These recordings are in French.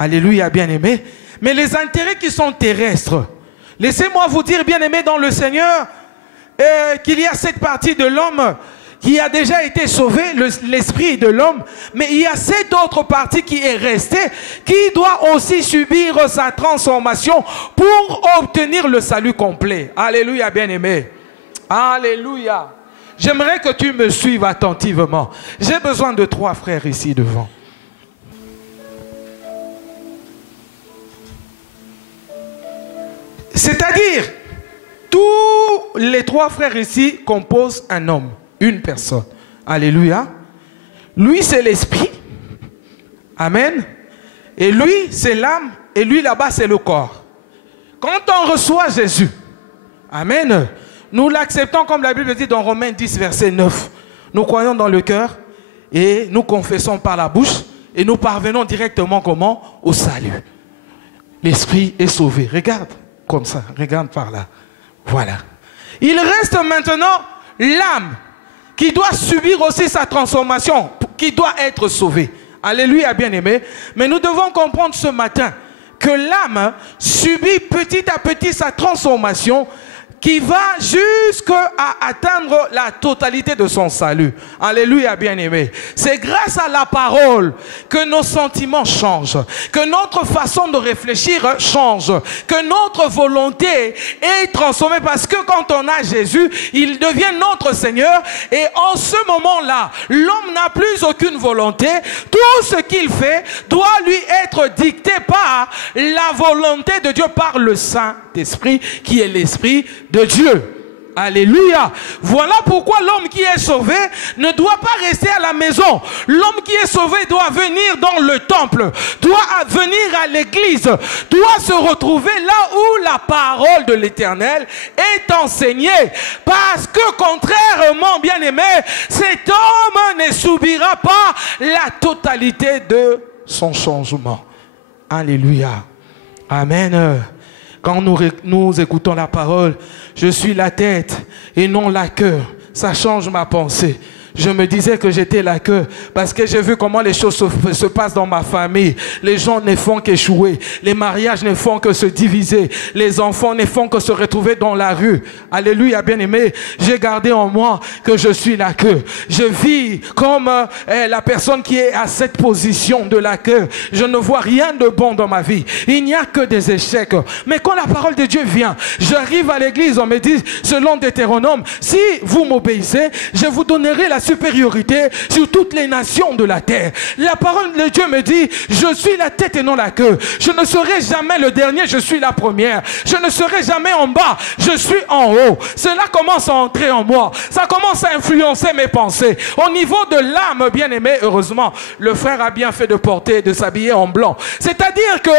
Alléluia, bien-aimés. Mais les intérêts qui sont terrestres, laissez-moi vous dire, bien-aimés dans le Seigneur, qu'il y a cette partie de l'homme qui a déjà été sauvé, l'esprit de l'homme, mais il y a cette autre partie qui est restée, qui doit aussi subir sa transformation pour obtenir le salut complet. Alléluia, bien-aimé. Alléluia. J'aimerais que tu me suives attentivement. J'ai besoin de 3 frères ici devant. C'est-à-dire, tous les 3 frères ici composent un homme, une personne. Alléluia. Lui, c'est l'esprit. Amen. Et lui, c'est l'âme. Et lui, là-bas, c'est le corps. Quand on reçoit Jésus, amen, nous l'acceptons comme la Bible dit dans Romains 10, verset 9. Nous croyons dans le cœur et nous confessons par la bouche et nous parvenons directement comment? Au salut. L'esprit est sauvé. Regarde comme ça. Regarde par là. Voilà. Il reste maintenant l'âme qui doit subir aussi sa transformation, qui doit être sauvée. Alléluia, bien-aimé. Mais nous devons comprendre ce matin que l'âme subit petit à petit sa transformation qui va jusqu'à atteindre la totalité de son salut. Alléluia, bien-aimé. C'est grâce à la parole que nos sentiments changent, que notre façon de réfléchir change, que notre volonté est transformée parce que quand on a Jésus, il devient notre Seigneur et en ce moment-là, l'homme n'a plus aucune volonté. Tout ce qu'il fait doit lui être dicté par la volonté de Dieu, par le Saint-Esprit qui est l'Esprit de Dieu. Alléluia. Voilà pourquoi l'homme qui est sauvé ne doit pas rester à la maison. L'homme qui est sauvé doit venir dans le temple, doit venir à l'église, doit se retrouver là où la parole de l'Éternel est enseignée. Parce que contrairement, bien-aimé, cet homme ne subira pas la totalité de son changement. Alléluia. Amen. Quand nous écoutons la parole, je suis la tête et non la queue. Ça change ma pensée. Je me disais que j'étais la queue parce que j'ai vu comment les choses se passent dans ma famille. Les gens ne font qu'échouer. Les mariages ne font que se diviser. Les enfants ne font que se retrouver dans la rue. Alléluia, bien-aimé. J'ai gardé en moi que je suis la queue. Je vis comme la personne qui est à cette position de la queue. Je ne vois rien de bon dans ma vie. Il n'y a que des échecs. Mais quand la parole de Dieu vient, j'arrive à l'église, on me dit, selon Deutéronome, si vous m'obéissez, je vous donnerai la supériorité sur toutes les nations de la terre. La parole de Dieu me dit, je suis la tête et non la queue. Je ne serai jamais le dernier, je suis la première. Je ne serai jamais en bas, je suis en haut. Cela commence à entrer en moi. Ça commence à influencer mes pensées. Au niveau de l'âme, bien aimé, heureusement, le frère a bien fait de porter, de s'habiller en blanc. C'est-à-dire que,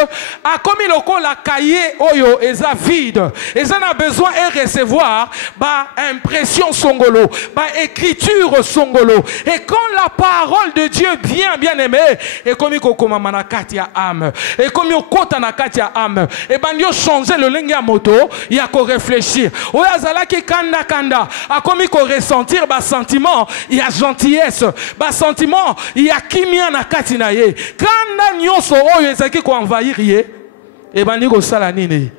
comme il a cahier oyo, ils a vide. Ils en a besoin de recevoir, impression songolo, écriture songolo. Et quand la parole de Dieu vient, bien aimé, et comme il koma manakati ya âme, et comme il kota nakati ya âme, et ben il changer le lengue à moto, il y a qu'à réfléchir. Oya zalaki kanda kanda, a comme il ressentir ba sentiment, il y a gentillesse, ba sentiment, il y a kimia nakati na ye. Kanda nyonso oyo ezaki ko envahir ye, et ben il ko sala nini,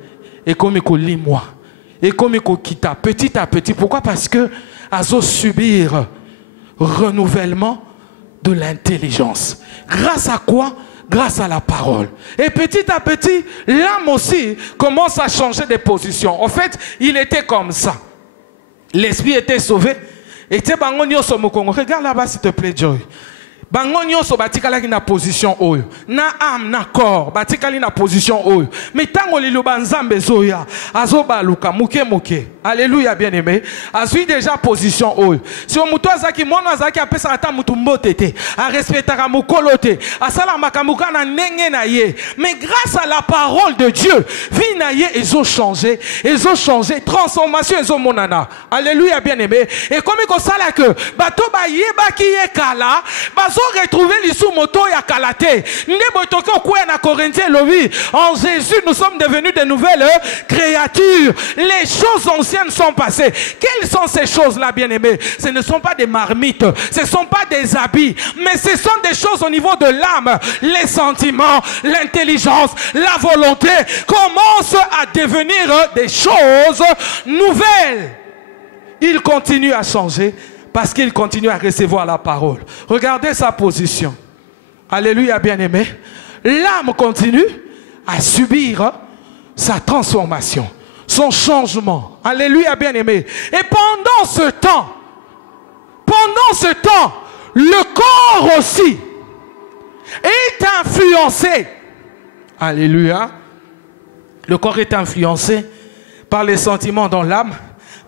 et comme il ko limwa, et comme il ko kita petit à petit. Pourquoi? Parce que azo subir renouvellement de l'intelligence. Grâce à quoi? Grâce à la parole. Et petit à petit, l'âme aussi commence à changer de position. En fait, il était comme ça. L'esprit était sauvé. Et tu sais, regarde là-bas s'il te plaît, Joy. Bango nyonso batikala na position oyo na âme na corps batikali na position oyo mais tango liloba nzambe zoya azobaluka muke muke. Alléluia, bien aimé. Azui déjà position oyo si omuto azaki mwana azaki apesa ata mutu mbotete a respectera mukolote asala makamuka na ndenge na ye. Mais grâce à la parole de Dieu, vie na ye ezo changer, transformation ezo monana. Alléluia, bien aimé. Et comme il sala que bato ba yeba ki ye kala bazo retrouver l'issue moto ya kalate. En Jésus, nous sommes devenus de nouvelles créatures. Les choses anciennes sont passées. Quelles sont ces choses-là, bien-aimés? Ce ne sont pas des marmites, ce ne sont pas des habits, mais ce sont des choses au niveau de l'âme. Les sentiments, l'intelligence, la volonté commencent à devenir des choses nouvelles. Il continue à changer parce qu'il continue à recevoir la parole. Regardez sa position. Alléluia, bien-aimé. L'âme continue à subir sa transformation, son changement. Alléluia, bien-aimé. Et pendant ce temps, le corps aussi est influencé. Alléluia. Le corps est influencé par les sentiments dans l'âme,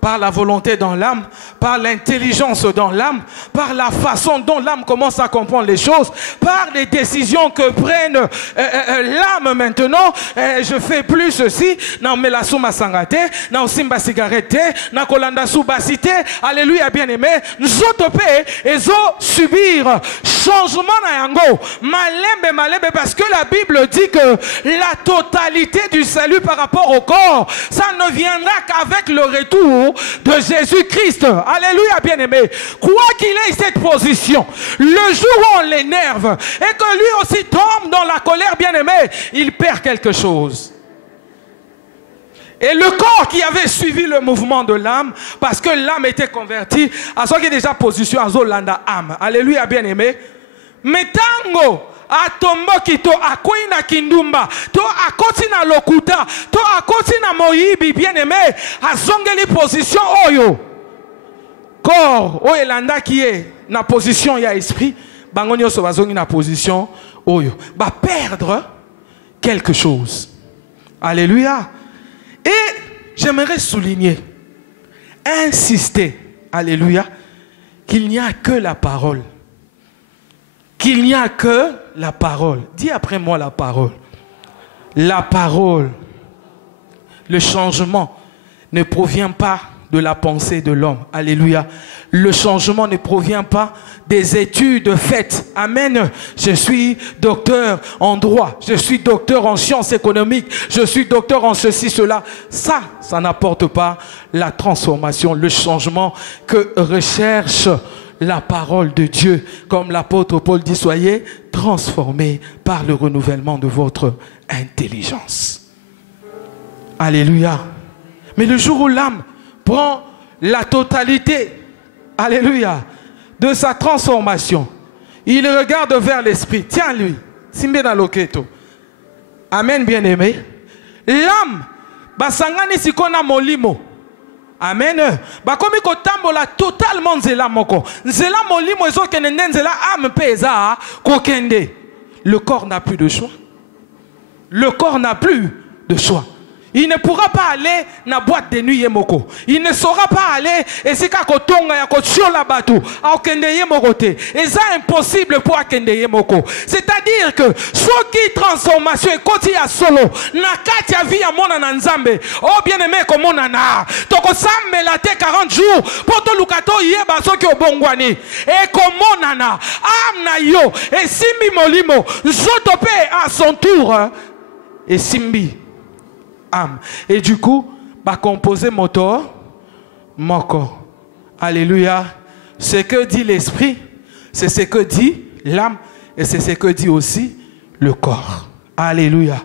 par la volonté dans l'âme, par l'intelligence dans l'âme, par la façon dont l'âme commence à comprendre les choses, par les décisions que prennent l'âme maintenant. Je fais plus ceci, non mais la souma sangate, non simba cigarette, non kolanda soubasité. Alléluia, bien-aimé. Nous autres et subir changement na yango, malembe, parce que la Bible dit que la totalité du salut par rapport au corps, ça ne viendra qu'avec le retour de Jésus-Christ. Alléluia, bien-aimé. Quoi qu'il ait cette position, le jour où on l'énerve et que lui aussi tombe dans la colère, bien-aimé, il perd quelque chose. Et le corps qui avait suivi le mouvement de l'âme, parce que l'âme était convertie, à ce qui est déjà position à Zolanda âme. Alléluia, bien-aimé. Mais tango atomboki to akwei na kindumba to akoti na lokuta to akoti na moyibi, bien-aimé, azongeli position oyo corps oyo elanda qui est na position ya esprit, bango nyonso bazongi na position oyo ba perdre quelque chose. Alléluia. Et j'aimerais souligner, insister, alléluia, qu'il n'y a que la parole. Qu'il n'y a que la parole. Dis après moi la parole. La parole. Le changement ne provient pas de la pensée de l'homme. Alléluia. Le changement ne provient pas des études faites. Amen. Je suis docteur en droit. Je suis docteur en sciences économiques. Je suis docteur en ceci, cela. Ça n'apporte pas la transformation, le changement que recherche la parole de Dieu. Comme l'apôtre Paul dit, soyez transformés par le renouvellement de votre intelligence. Alléluia. Mais le jour où l'âme prend la totalité, alléluia, de sa transformation, il regarde vers l'esprit. Tiens lui, simbe na loketo. Amen, bien-aimé. L'âme, basangani sikona molimo. Amen. Bakomi kotambola totalement nzela moko. Nzela molimo ezo kenende nzela âme pesa kokende. Le corps n'a plus de choix. Le corps n'a plus de choix. Il ne pourra pas aller na boîte de nuit yemoko. Il ne saura pas aller et si kakotonga ya kotiola batu a okende yemokote. Et ça impossible pour akende yemoko. C'est-à-dire que soit qui transformation et koti ya solo na kati ya vie ya mona na nzambe. Oh bien-aimé comme mona na. Toko sambe la te 40 jours poto lukato yeba soki obongwani. Et comme mona na amna yo et simbi molimo zotope à son tour et simbi âme. Et du coup, bah composer moteur, moko. Alléluia. Ce que dit l'esprit, c'est ce que dit l'âme et c'est ce que dit aussi le corps. Alléluia.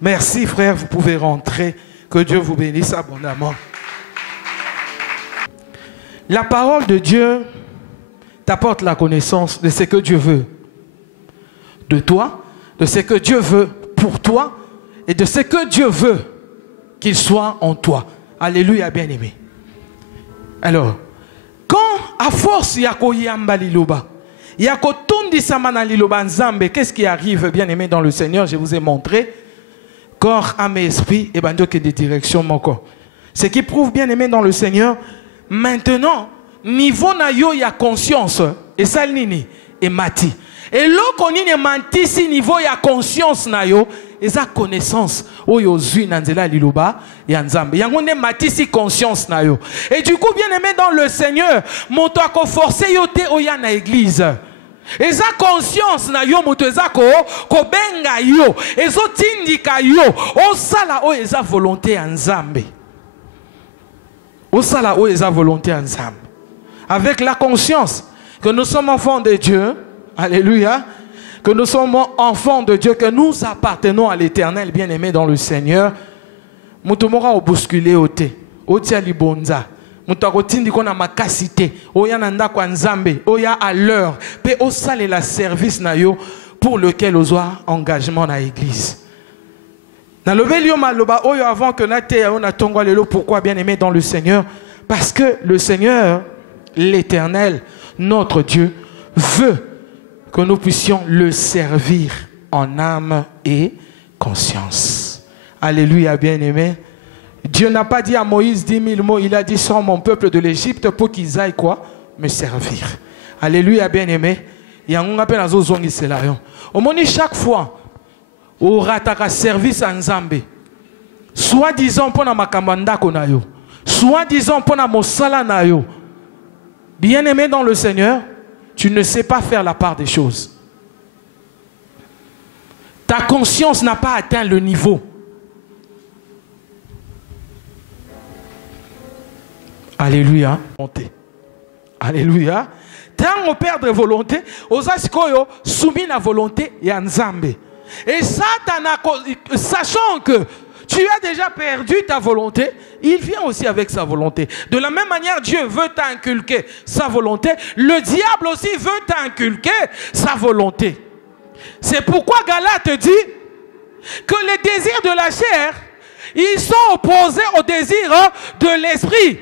Merci frère, vous pouvez rentrer. Que Dieu vous bénisse abondamment. La parole de Dieu t'apporte la connaissance de ce que Dieu veut de toi, de ce que Dieu veut pour toi et de ce que Dieu veut qu'il soit en toi. Alléluia, bien-aimé. Alors, quand à force yako yamba liloba, yako tundi samana liloba nzambe, qu'est-ce qui arrive, bien-aimé dans le Seigneur? Je vous ai montré corps, âme et esprit et bando que des directions mon corps. Ce qui prouve, bien-aimé dans le Seigneur, maintenant niveau na yo ya conscience et ça nini et mati. Et loko nini mantisi niveau ya conscience na yo et sa connaissance oyo zui nanzela liloba ya nzambe yango ne matisi conscience na yo. Et du coup bien aimé dans le Seigneur moto ako forcer yo te oya na église Eza conscience na yo moto eza ko benga yo ezo tindika yo osala o eza volonté ya Nzambe. Osala o eza volonté ya Nzambe. Avec la conscience que nous sommes enfants de Dieu, alléluia, que nous sommes enfants de Dieu, que nous appartenons à l'Éternel, bien-aimé dans le Seigneur. Mutumora o bousculer ote, otia libonza. Mutakotindi kona makasite, oya nanda kwa Nzambe, oya à l'heure, pe osale la service na yo pour lequel ozoa engagement na église. Na lobelio maloba oyo avant que na te on a tongwa lelo, pourquoi bien-aimé dans le Seigneur? Parce que le Seigneur, l'Éternel, notre Dieu, veut que nous puissions le servir en âme et conscience. Alléluia, bien-aimé. Dieu n'a pas dit à Moïse 10 000 mots, il a dit sors mon peuple de l'Égypte pour qu'ils aillent quoi? Me servir. Alléluia, bien-aimé. Il y a un appel à Zozongi Selayon. Au moins, chaque fois, au rataka service en Zambé, soit disant pour na makambanda konayo, soit disant pour na mosala nayo. Bien-aimé dans le Seigneur, tu ne sais pas faire la part des choses. Ta conscience n'a pas atteint le niveau. Alléluia. Alléluia. Tant on perd de volonté, aux asikoyo soumis la volonté et en Nzambe. Et ça, sachant que tu as déjà perdu ta volonté, il vient aussi avec sa volonté. De la même manière, Dieu veut t'inculquer sa volonté. Le diable aussi veut t'inculquer sa volonté. C'est pourquoi Galate dit que les désirs de la chair, ils sont opposés aux désirs de l'esprit.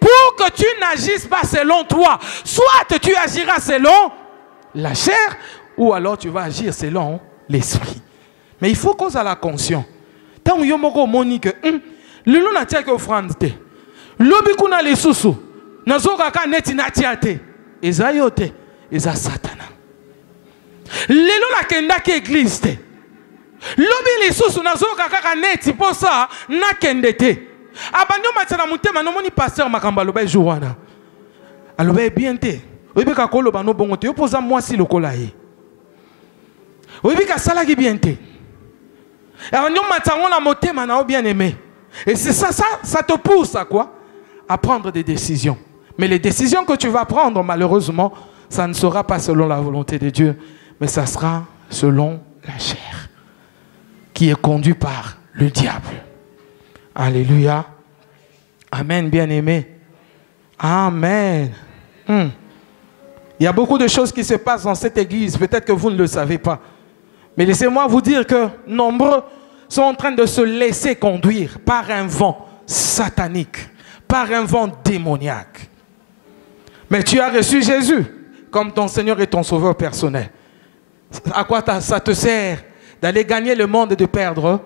Pour que tu n'agisses pas selon toi, soit tu agiras selon la chair, ou alors tu vas agir selon l'esprit. Mais il faut qu'on ait la conscience. Tant que tu moni que le long n'a que offrande te, lobi kuna les sous, nazoka ka neti na tiate, ezayote, eza satana. Le long la kenda ke église te, lobi les sous nazoka ka neti pour ça na kendete. Abanyo matana mutema no moni pasteur makamba loba jouana. Aloba bien te. Oyebi ka koloba no bongo te, opoza moi si lokola ye. Oyebi ka sala ki bien te. Abanyo matana na motema na bien aimé. Et c'est ça te pousse à quoi? À prendre des décisions. Mais les décisions que tu vas prendre, malheureusement, ça ne sera pas selon la volonté de Dieu, mais ça sera selon la chair, qui est conduite par le diable. Alléluia. Amen, bien-aimé. Amen. Il y a beaucoup de choses qui se passent dans cette église. Peut-être que vous ne le savez pas. Mais laissez-moi vous dire que nombreux sont en train de se laisser conduire par un vent satanique, par un vent démoniaque. Mais tu as reçu Jésus comme ton Seigneur et ton Sauveur personnel. À quoi ça te sert d'aller gagner le monde et de perdre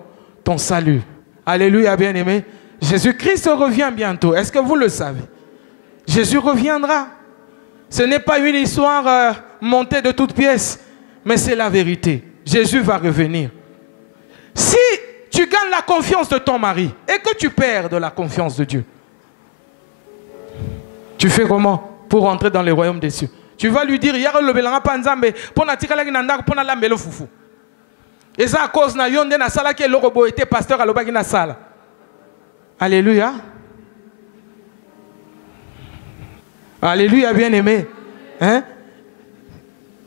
ton salut? Alléluia, bien-aimé. Jésus-Christ revient bientôt. Est-ce que vous le savez? Jésus reviendra. Ce n'est pas une histoire montée de toutes pièces, mais c'est la vérité. Jésus va revenir. Si tu gagnes la confiance de ton mari et que tu perds de la confiance de Dieu, tu fais comment pour entrer dans le royaume des cieux? Tu vas lui dire, et ça à cause na yonde na sala qui est l'orobo était pasteur à l'obagi na sala. Alléluia. Alléluia, bien-aimé. Hein?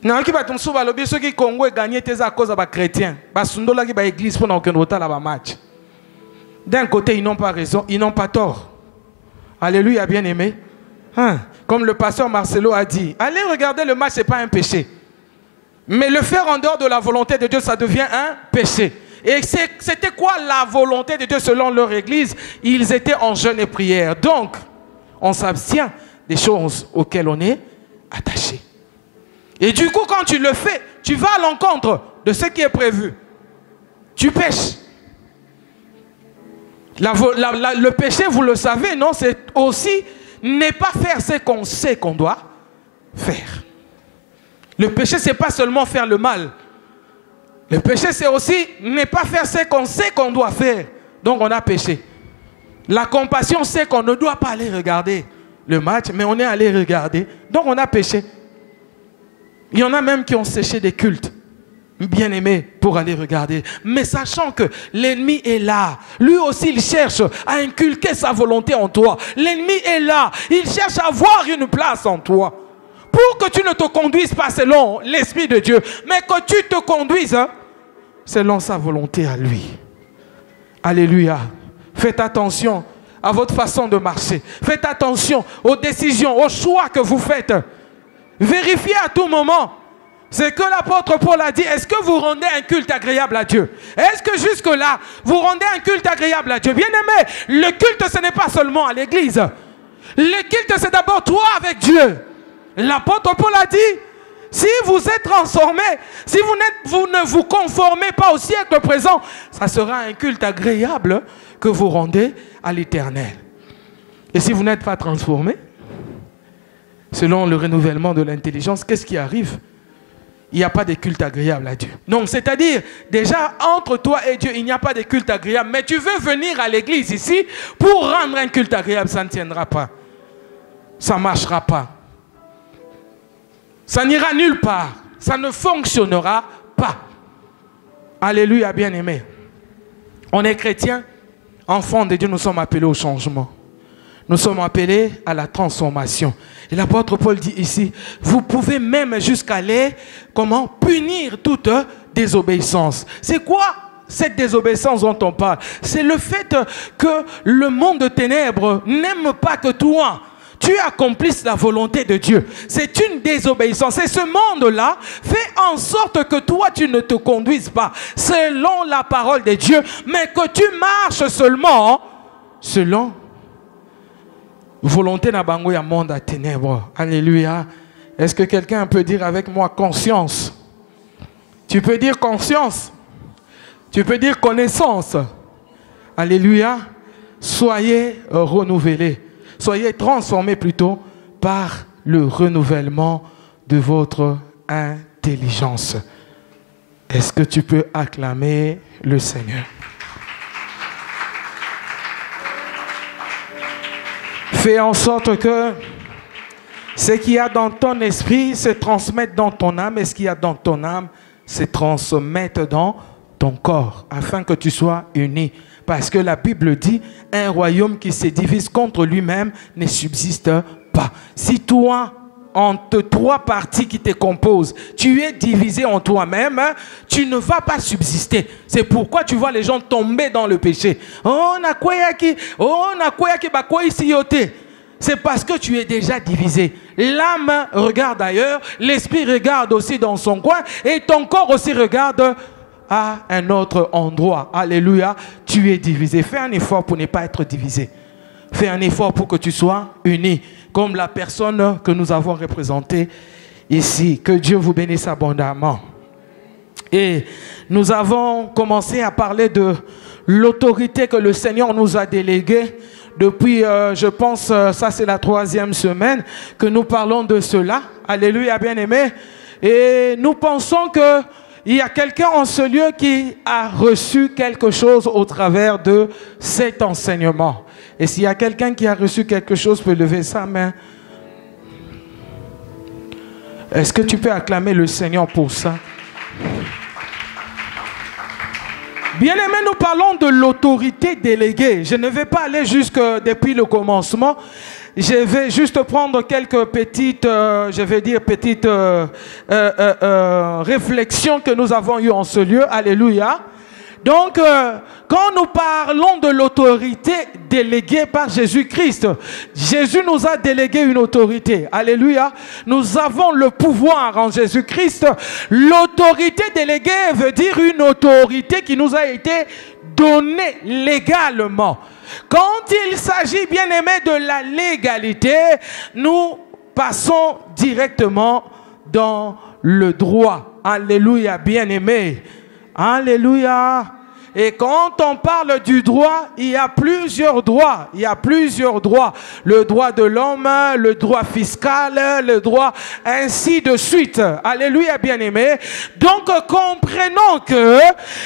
Na qui va ton souba lobi ceux qui Congo gagné tes à cause de chrétiens. Ba sundola qui ba église pour aucun retard là-bas match. D'un côté, ils n'ont pas raison, ils n'ont pas tort. Alléluia, bien-aimé. Hein? Comme le pasteur Marcelo a dit, allez regarder le match, ce n'est pas un péché. Mais le faire en dehors de la volonté de Dieu, ça devient un péché. Et c'était quoi la volonté de Dieu selon leur église? Ils étaient en jeûne et prière. Donc, on s'abstient des choses auxquelles on est attaché. Et du coup, quand tu le fais, tu vas à l'encontre de ce qui est prévu. Tu pêches. Le péché, vous le savez, non? C'est aussi ne pas faire ce qu'on sait qu'on doit faire. Le péché, ce n'est pas seulement faire le mal. Le péché, c'est aussi ne pas faire ce qu'on sait qu'on doit faire. Donc, on a péché. La compassion, c'est qu'on ne doit pas aller regarder le match, mais on est allé regarder. Donc, on a péché. Il y en a même qui ont séché des cultes, bien aimés, pour aller regarder. Mais sachant que l'ennemi est là, lui aussi il cherche à inculquer sa volonté en toi. L'ennemi est là, il cherche à avoir une place en toi. Pour que tu ne te conduises pas selon l'Esprit de Dieu, mais que tu te conduises selon sa volonté à lui. Alléluia. Faites attention à votre façon de marcher. Faites attention aux décisions, aux choix que vous faites. Vérifiez à tout moment. C'est que l'apôtre Paul a dit, est-ce que vous rendez un culte agréable à Dieu? Est-ce que jusque-là, vous rendez un culte agréable à Dieu? Bien-aimé, le culte, ce n'est pas seulement à l'église. Le culte, c'est d'abord toi avec Dieu. L'apôtre Paul a dit, si vous êtes transformés, si vous ne vous conformez pas au siècle présent, ça sera un culte agréable que vous rendez à l'Éternel. Et si vous n'êtes pas transformés, selon le renouvellement de l'intelligence, qu'est-ce qui arrive? Il n'y a pas de culte agréable à Dieu. Donc, c'est-à-dire, déjà, entre toi et Dieu, il n'y a pas de culte agréable. Mais tu veux venir à l'église ici pour rendre un culte agréable, ça ne tiendra pas. Ça ne marchera pas. Ça n'ira nulle part. Ça ne fonctionnera pas. Alléluia, bien-aimés. On est chrétiens, enfants de Dieu, nous sommes appelés au changement. Nous sommes appelés à la transformation. Et l'apôtre Paul dit ici, vous pouvez même jusqu'à aller, comment, punir toute désobéissance. C'est quoi cette désobéissance dont on parle? C'est le fait que le monde de ténèbres n'aime pas que toi, tu accomplisses la volonté de Dieu. C'est une désobéissance. Et ce monde-là fait en sorte que toi, tu ne te conduises pas selon la parole de Dieu, mais que tu marches seulement selon volonté na bango ya monde à ténèbres. Alléluia. Est-ce que quelqu'un peut dire avec moi conscience? Tu peux dire conscience. Tu peux dire connaissance. Alléluia. Soyez renouvelés. Soyez transformés plutôt par le renouvellement de votre intelligence. Est-ce que tu peux acclamer le Seigneur? Fais en sorte que ce qu'il y a dans ton esprit se transmette dans ton âme, et ce qu'il y a dans ton âme se transmette dans ton corps, afin que tu sois uni. Parce que la Bible dit, un royaume qui se divise contre lui-même ne subsiste pas. Si toi, entre trois parties qui te composent, tu es divisé en toi-même, tu ne vas pas subsister. C'est pourquoi tu vois les gens tomber dans le péché. C'est parce que tu es déjà divisé. L'âme regarde ailleurs, l'esprit regarde aussi dans son coin, et ton corps aussi regarde à un autre endroit. Alléluia, tu es divisé. Fais un effort pour ne pas être divisé. Fais un effort pour que tu sois uni, comme la personne que nous avons représentée ici. Que Dieu vous bénisse abondamment. Et nous avons commencé à parler de l'autorité que le Seigneur nous a déléguée. Depuis, je pense, ça c'est la 3e semaine que nous parlons de cela. Alléluia, bien-aimés. Et nous pensons que il y a quelqu'un en ce lieu qui a reçu quelque chose au travers de cet enseignement. Et s'il y a quelqu'un qui a reçu quelque chose, peut lever sa main. Est-ce que tu peux acclamer le Seigneur pour ça? Bien-aimés, nous parlons de l'autorité déléguée. Je ne vais pas aller jusque depuis le commencement. Je vais juste prendre quelques petites, réflexions que nous avons eues en ce lieu. Alléluia. Donc, quand nous parlons de l'autorité déléguée par Jésus-Christ, Jésus nous a délégué une autorité. Alléluia. Nous avons le pouvoir en Jésus-Christ. L'autorité déléguée veut dire une autorité qui nous a été donnée légalement. Quand il s'agit, bien aimé, de la légalité, nous passons directement dans le droit. Alléluia, bien aimé. Alléluia. Et quand on parle du droit, il y a plusieurs droits. Il y a plusieurs droits. Le droit de l'homme, le droit fiscal, le droit ainsi de suite. Alléluia, bien-aimés. Donc, comprenons que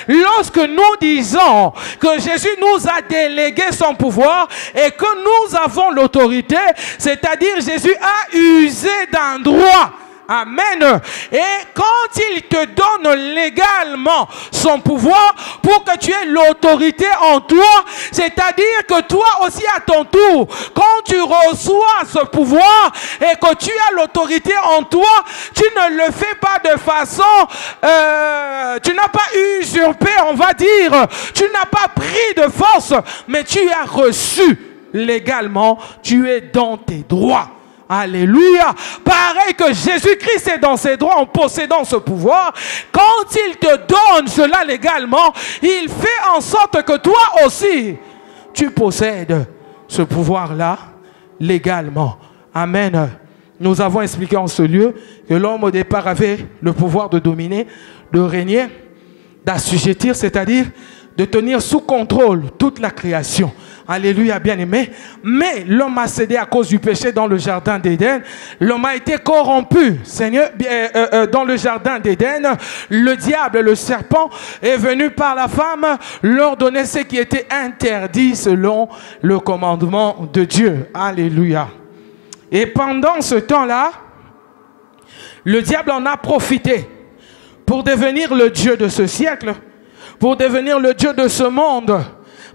lorsque nous disons que Jésus nous a délégué son pouvoir et que nous avons l'autorité, c'est-à-dire Jésus a usé d'un droit Amen. Et quand il te donne légalement son pouvoir pour que tu aies l'autorité en toi, c'est-à-dire que toi aussi à ton tour, quand tu reçois ce pouvoir et que tu as l'autorité en toi, tu ne le fais pas de façon, tu n'as pas usurpé, on va dire, tu n'as pas pris de force, mais tu as reçu légalement, tu es dans tes droits. Alléluia. Pareil que Jésus-Christ est dans ses droits en possédant ce pouvoir. Quand il te donne cela légalement, il fait en sorte que toi aussi, tu possèdes ce pouvoir-là légalement. Amen. Nous avons expliqué en ce lieu que l'homme au départ avait le pouvoir de dominer, de régner, d'assujettir, c'est-à-dire de tenir sous contrôle toute la création. Alléluia, bien-aimé. Mais l'homme a cédé à cause du péché dans le jardin d'Éden. L'homme a été corrompu. Seigneur, dans le jardin d'Éden, le diable, le serpent, est venu par la femme leur donner ce qui était interdit selon le commandement de Dieu. Alléluia. Et pendant ce temps-là, le diable en a profité pour devenir le Dieu de ce siècle, pour devenir le Dieu de ce monde.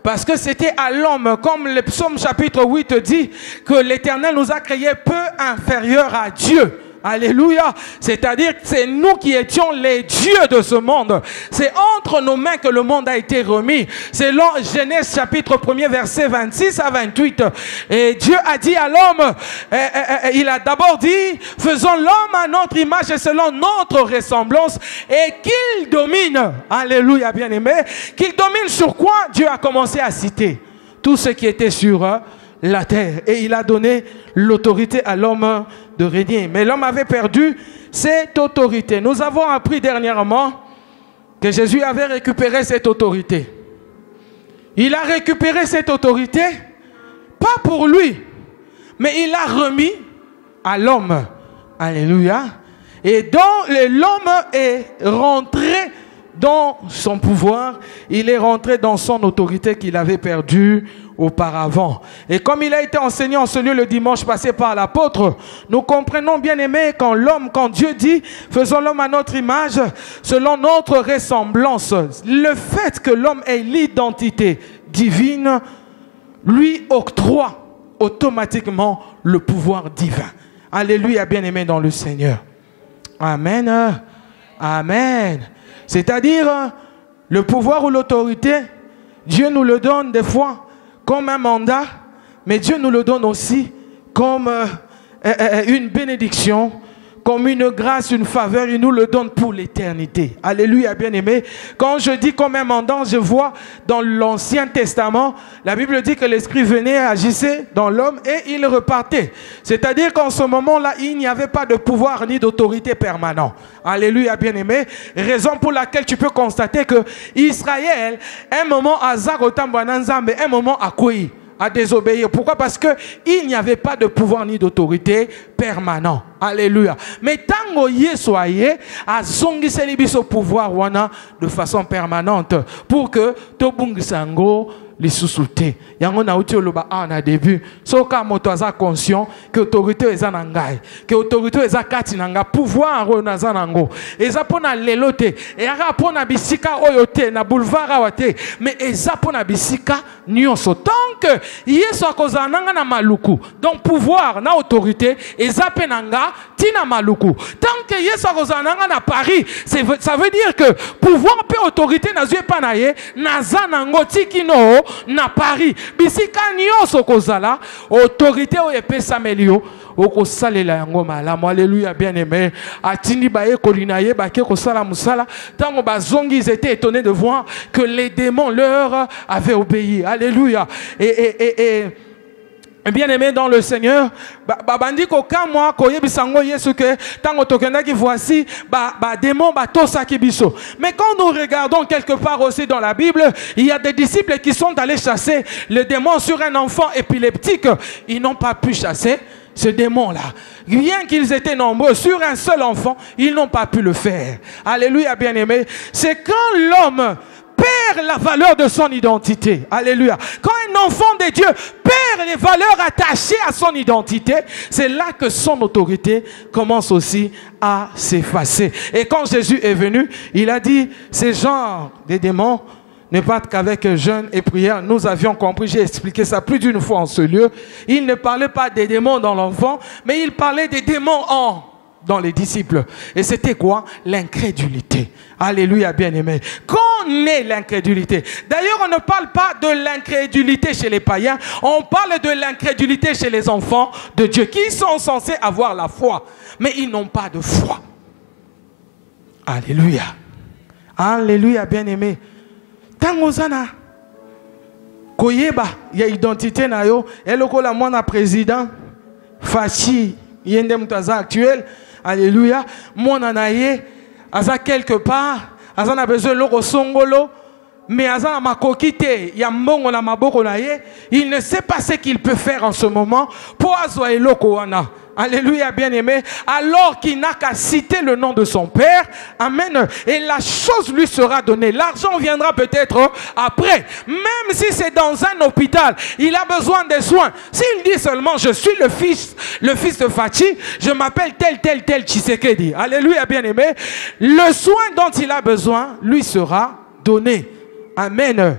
Parce que c'était à l'homme, comme le psaume chapitre 8 dit, que l'Éternel nous a créés peu inférieurs à Dieu. Alléluia. C'est-à-dire que c'est nous qui étions les dieux de ce monde. C'est entre nos mains que le monde a été remis. C'est dans Genèse chapitre 1er verset 26 à 28. Et Dieu a dit à l'homme, il a d'abord dit, faisons l'homme à notre image et selon notre ressemblance et qu'il domine. Alléluia, bien-aimé. Qu'il domine sur quoi? Dieu a commencé à citer tout ce qui était sur la terre. Et il a donné l'autorité à l'homme de régner. Mais l'homme avait perdu cette autorité. Nous avons appris dernièrement que Jésus avait récupéré cette autorité. Il a récupéré cette autorité, pas pour lui, mais il l'a remis à l'homme. Alléluia. Et donc l'homme est rentré dans son pouvoir, il est rentré dans son autorité qu'il avait perdue auparavant. Et comme il a été enseigné en ce lieu le dimanche passé par l'apôtre, nous comprenons bien aimé quand Dieu dit faisons l'homme à notre image selon notre ressemblance, le fait que l'homme ait l'identité divine lui octroie automatiquement le pouvoir divin. Alléluia, bien aimé dans le Seigneur. Amen. Amen. C'est-à-dire le pouvoir ou l'autorité, Dieu nous le donne des fois comme un mandat, mais Dieu nous le donne aussi comme une bénédiction, comme une grâce, une faveur. Il nous le donne pour l'éternité. Alléluia, bien-aimé. Quand je dis comme un mandat, je vois dans l'Ancien Testament, la Bible dit que l'Esprit venait, agissait dans l'homme et il repartait. C'est-à-dire qu'en ce moment-là, il n'y avait pas de pouvoir ni d'autorité permanent. Alléluia, bien-aimé. Raison pour laquelle tu peux constater que Israël, un moment à Zarotambananzambe, un moment à Kouï, à désobéir. Pourquoi? Parce qu'il n'y avait pas de pouvoir ni d'autorité permanent. Alléluia. Mais tant que soyez à zongiseli biso pouvoir wana de façon permanente pour que tobungisango les sous-soutés. Yango na uti oloba en début. Soka moto aza conscient que autorité eza na ngai, que autorité eza kati na nga, pouvoir o na zanango. Eza pona lelote, e aka pona bisika oyote na boulevard awate, mais eza pona bisika nyonso. Tant que yeso akozananga na maluku, donc pouvoir na autorité eza penanga tina maluku. Tant que yeso akozananga na Paris, ça veut dire que pouvoir pe autorité na zue panaye na zanango tikino na Paris. Bisika nyonso kozala autorité o epesa melio oko salela yango malamu. Alléluia, bien-aimé. Atindi baye kolinaye bake ko sala musala. Tango bazongi, ils étaient étonnés de voir que les démons leur avaient obéi. Alléluia. Et bien-aimé dans le Seigneur, bandi ko kamwa ko yebisango yesu que tango tokenda ki voici démon tosa ki biso. Mais quand nous regardons quelque part aussi dans la Bible, il y a des disciples qui sont allés chasser le démon sur un enfant épileptique. Ils n'ont pas pu chasser ce démon-là. Bien qu'ils étaient nombreux sur un seul enfant, ils n'ont pas pu le faire. Alléluia, bien-aimé. C'est quand l'homme perd la valeur de son identité. Alléluia. Quand un un enfant de Dieu perd les valeurs attachées à son identité, c'est là que son autorité commence aussi à s'effacer. Et quand Jésus est venu, il a dit, ces genres de démons ne partent qu'avec jeûne et prière. Nous avions compris, j'ai expliqué ça plus d'une fois en ce lieu. Il ne parlait pas des démons dans l'enfant, mais il parlait des démons dans les disciples. Et c'était quoi? L'incrédulité. Alléluia, bien-aimé. Qu'en est l'incrédulité? D'ailleurs, on ne parle pas de l'incrédulité chez les païens, on parle de l'incrédulité chez les enfants de Dieu, qui sont censés avoir la foi, mais ils n'ont pas de foi. Alléluia. Alléluia, bien-aimé. Tangozana koyeba ya identité na yo eloko la mwana président Fachi yende mutaza actuel. Alléluia. Mwana na ye aza quelque part aza na besoin loko songolo mais aza na makokite ya mbongo na maboko na ye, il ne sait pas ce qu'il peut faire en ce moment pour azwa eloko wana. Alléluia, bien-aimé. Alors qu'il n'a qu'à citer le nom de son Père. Amen. Et la chose lui sera donnée. L'argent viendra peut-être après. Même si c'est dans un hôpital, il a besoin des soins. S'il dit seulement, je suis le fils de Fachi, je m'appelle tel Tshisekedi. Alléluia, bien-aimé. Le soin dont il a besoin lui sera donné. Amen.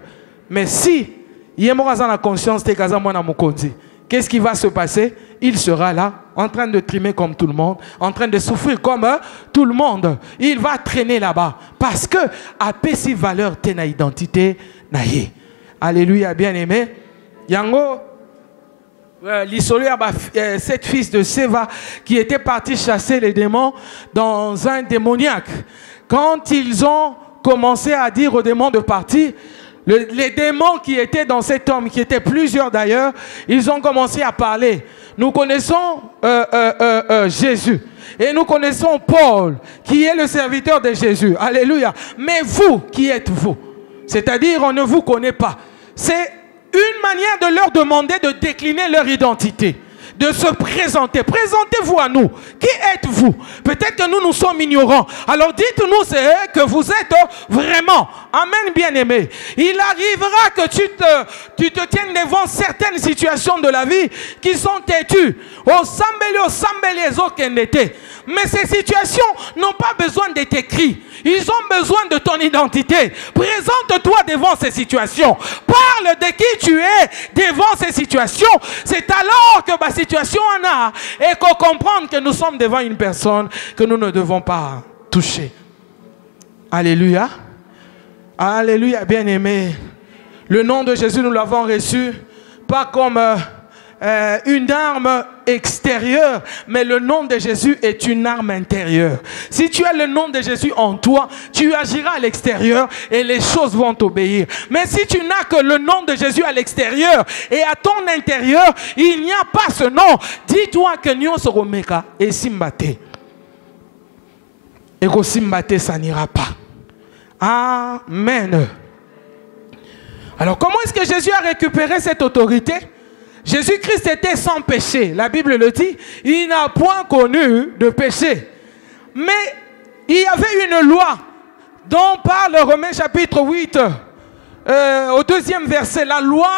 Mais si il y a la conscience de Kazamwana Mukonzi, qu'est-ce qui va se passer? Il sera là, en train de trimer comme tout le monde, en train de souffrir comme tout le monde. Il va traîner là-bas. Parce que, à ses valeurs, tena identité, naïe. Alléluia, bien-aimé. Yango, l'histoire cette fils de Séva qui était parti chasser les démons dans un démoniaque. Quand ils ont commencé à dire aux démons de partir, les démons qui étaient dans cet homme, qui étaient plusieurs d'ailleurs, ils ont commencé à parler. Nous connaissons Jésus et nous connaissons Paul, qui est le serviteur de Jésus. Alléluia. Mais vous, qui êtes-vous? C'est-à-dire, on ne vous connaît pas. C'est une manière de leur demander de décliner leur identité, de se présenter. Présentez-vous à nous. Qui êtes-vous? Peut-être que nous sommes ignorants. Alors dites-nous c'est que vous êtes vraiment. Amen, bien-aimé. Il arrivera que tu te tiennes devant certaines situations de la vie qui sont têtues. Mais ces situations n'ont pas besoin d'être écrites. Ils ont besoin de ton identité. Présente-toi devant ces situations. Parle de qui tu es devant ces situations. C'est alors que ma situation en a et qu'on comprenne que nous sommes devant une personne que nous ne devons pas toucher. Alléluia. Alléluia, bien-aimé. Le nom de Jésus, nous l'avons reçu pas comme une arme extérieure, mais le nom de Jésus est une arme intérieure. Si tu as le nom de Jésus en toi, tu agiras à l'extérieur et les choses vont t'obéir. Mais si tu n'as que le nom de Jésus à l'extérieur et à ton intérieur, il n'y a pas ce nom. Dis-toi que Nyon Soromeka et Simbate. Et que Simbate, ça n'ira pas. Amen. Alors, comment est-ce que Jésus a récupéré cette autorité? Jésus-Christ était sans péché. La Bible le dit. Il n'a point connu de péché. Mais il y avait une loi dont parle Romains chapitre 8, au 2e verset. La loi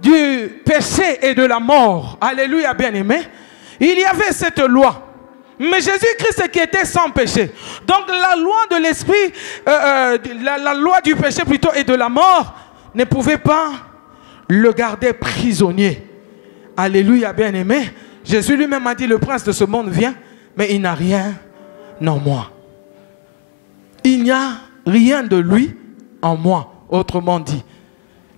du péché et de la mort. Alléluia, bien-aimé. Il y avait cette loi. Mais Jésus-Christ qui était sans péché. Donc la loi de l'esprit, la loi du péché plutôt et de la mort ne pouvait pas le garder prisonnier. Alléluia, bien-aimé. Jésus lui-même a dit, le prince de ce monde vient, mais il n'a rien en moi. Il n'y a rien de lui en moi. Autrement dit,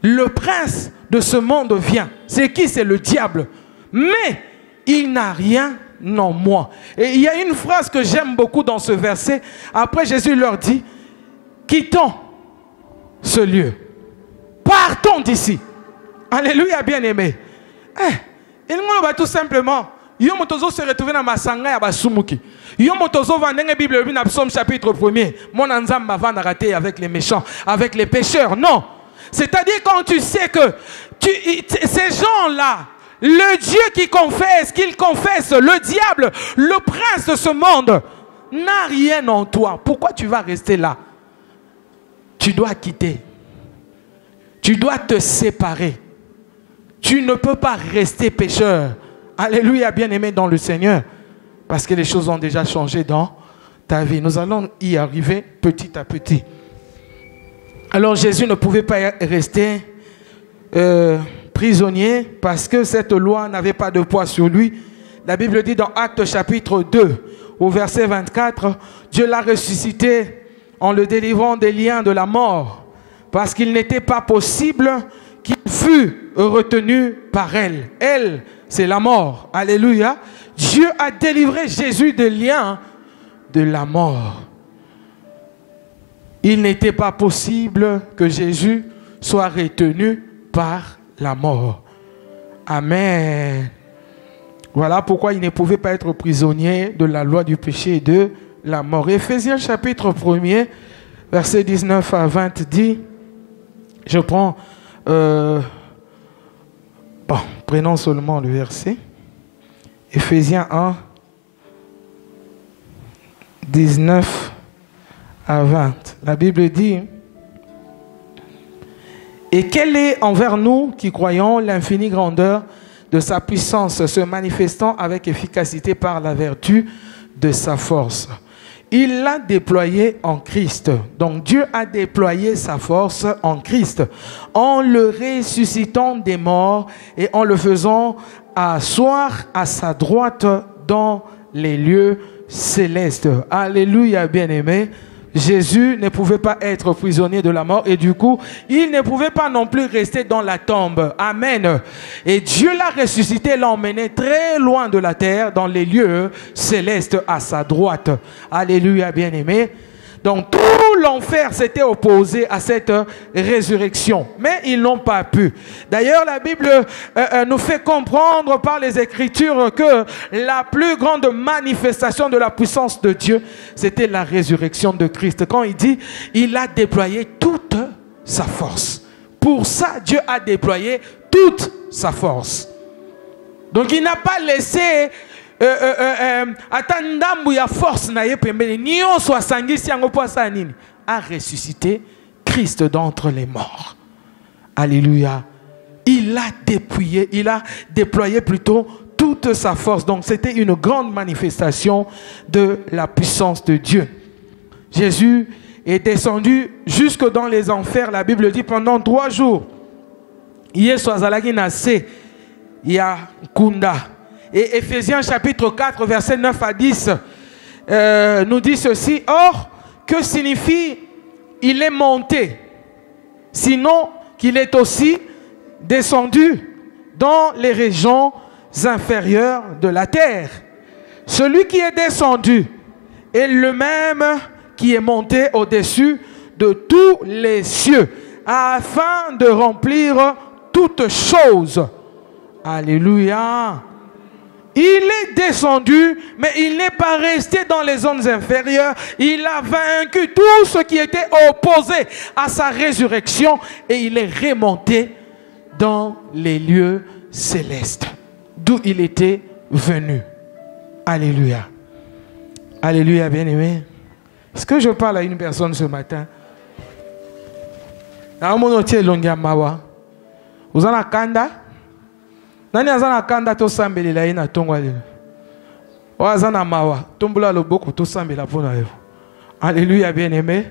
le prince de ce monde vient. C'est qui? C'est le diable. Mais il n'a rien en moi. Et il y a une phrase que j'aime beaucoup dans ce verset. Après, Jésus leur dit, quittons ce lieu. Partons d'ici. Alléluia, bien-aimé. Il m'a tout simplement. Yomotozo se retrouve dans ma sanga ya basumuki. Yomotozo vandenge Bible dans Psaume chapitre 1er. Mon anzamba va rater avec les méchants, avec les pécheurs. Non. C'est-à-dire quand tu sais que ces gens-là, le Dieu qui confesse, qu'il confesse, le diable, le prince de ce monde, n'a rien en toi. Pourquoi tu vas rester là? Tu dois quitter. Tu dois te séparer. Tu ne peux pas rester pécheur. Alléluia, bien-aimé dans le Seigneur. Parce que les choses ont déjà changé dans ta vie. Nous allons y arriver petit à petit. Alors Jésus ne pouvait pas rester prisonnier parce que cette loi n'avait pas de poids sur lui. La Bible dit dans Actes chapitre 2, au verset 24, Dieu l'a ressuscité en le délivrant des liens de la mort, parce qu'il n'était pas possible qu'il fût retenu par elle. Elle, c'est la mort. Alléluia. Dieu a délivré Jésus des liens de la mort. Il n'était pas possible que Jésus soit retenu par la mort. Amen. Voilà pourquoi il ne pouvait pas être prisonnier de la loi du péché et de la mort. Éphésiens chapitre 1er, verset 19 à 20 dit, je prends, prenons seulement le verset. Éphésiens 1, 19 à 20. La Bible dit, et quelle est envers nous qui croyons l'infinie grandeur de sa puissance se manifestant avec efficacité par la vertu de sa force. Il l'a déployé en Christ. Donc Dieu a déployé sa force en Christ en le ressuscitant des morts et en le faisant asseoir à sa droite dans les lieux célestes. Alléluia, bien-aimé. Jésus ne pouvait pas être prisonnier de la mort et du coup, il ne pouvait pas non plus rester dans la tombe. Amen. Et Dieu l'a ressuscité, l'a emmené très loin de la terre, dans les lieux célestes à sa droite. Alléluia, bien-aimé. Donc tout l'enfer s'était opposé à cette résurrection, mais ils n'ont pas pu. D'ailleurs, la Bible nous fait comprendre par les Écritures que la plus grande manifestation de la puissance de Dieu, c'était la résurrection de Christ. Quand il dit, il a déployé toute sa force. Pour ça, Dieu a déployé toute sa force. Donc il n'a pas laissé a ressuscité Christ d'entre les morts. Alléluia. Il a déployé plutôt toute sa force. Donc c'était une grande manifestation de la puissance de Dieu. Jésus est descendu jusque dans les enfers. La Bible dit pendant 3 jours. Yesu azalaki na se ya kunda. Et Éphésiens chapitre 4, verset 9 à 10, nous dit ceci. Or, que signifie il est monté? Sinon qu'il est aussi descendu dans les régions inférieures de la terre. Celui qui est descendu est le même qui est monté au-dessus de tous les cieux, afin de remplir toutes choses. Alléluia. Il est descendu, mais il n'est pas resté dans les zones inférieures. Il a vaincu tout ce qui était opposé à sa résurrection et il est remonté dans les lieux célestes, d'où il était venu. Alléluia. Alléluia, bien-aimé. Est-ce que je parle à une personne ce matin? Vous en avez kanda? Nani azana kanda to sambelela ina tongwa lelo. O azana mawa, tombula loboko to sambela pona yo. Alléluia, bien-aimé.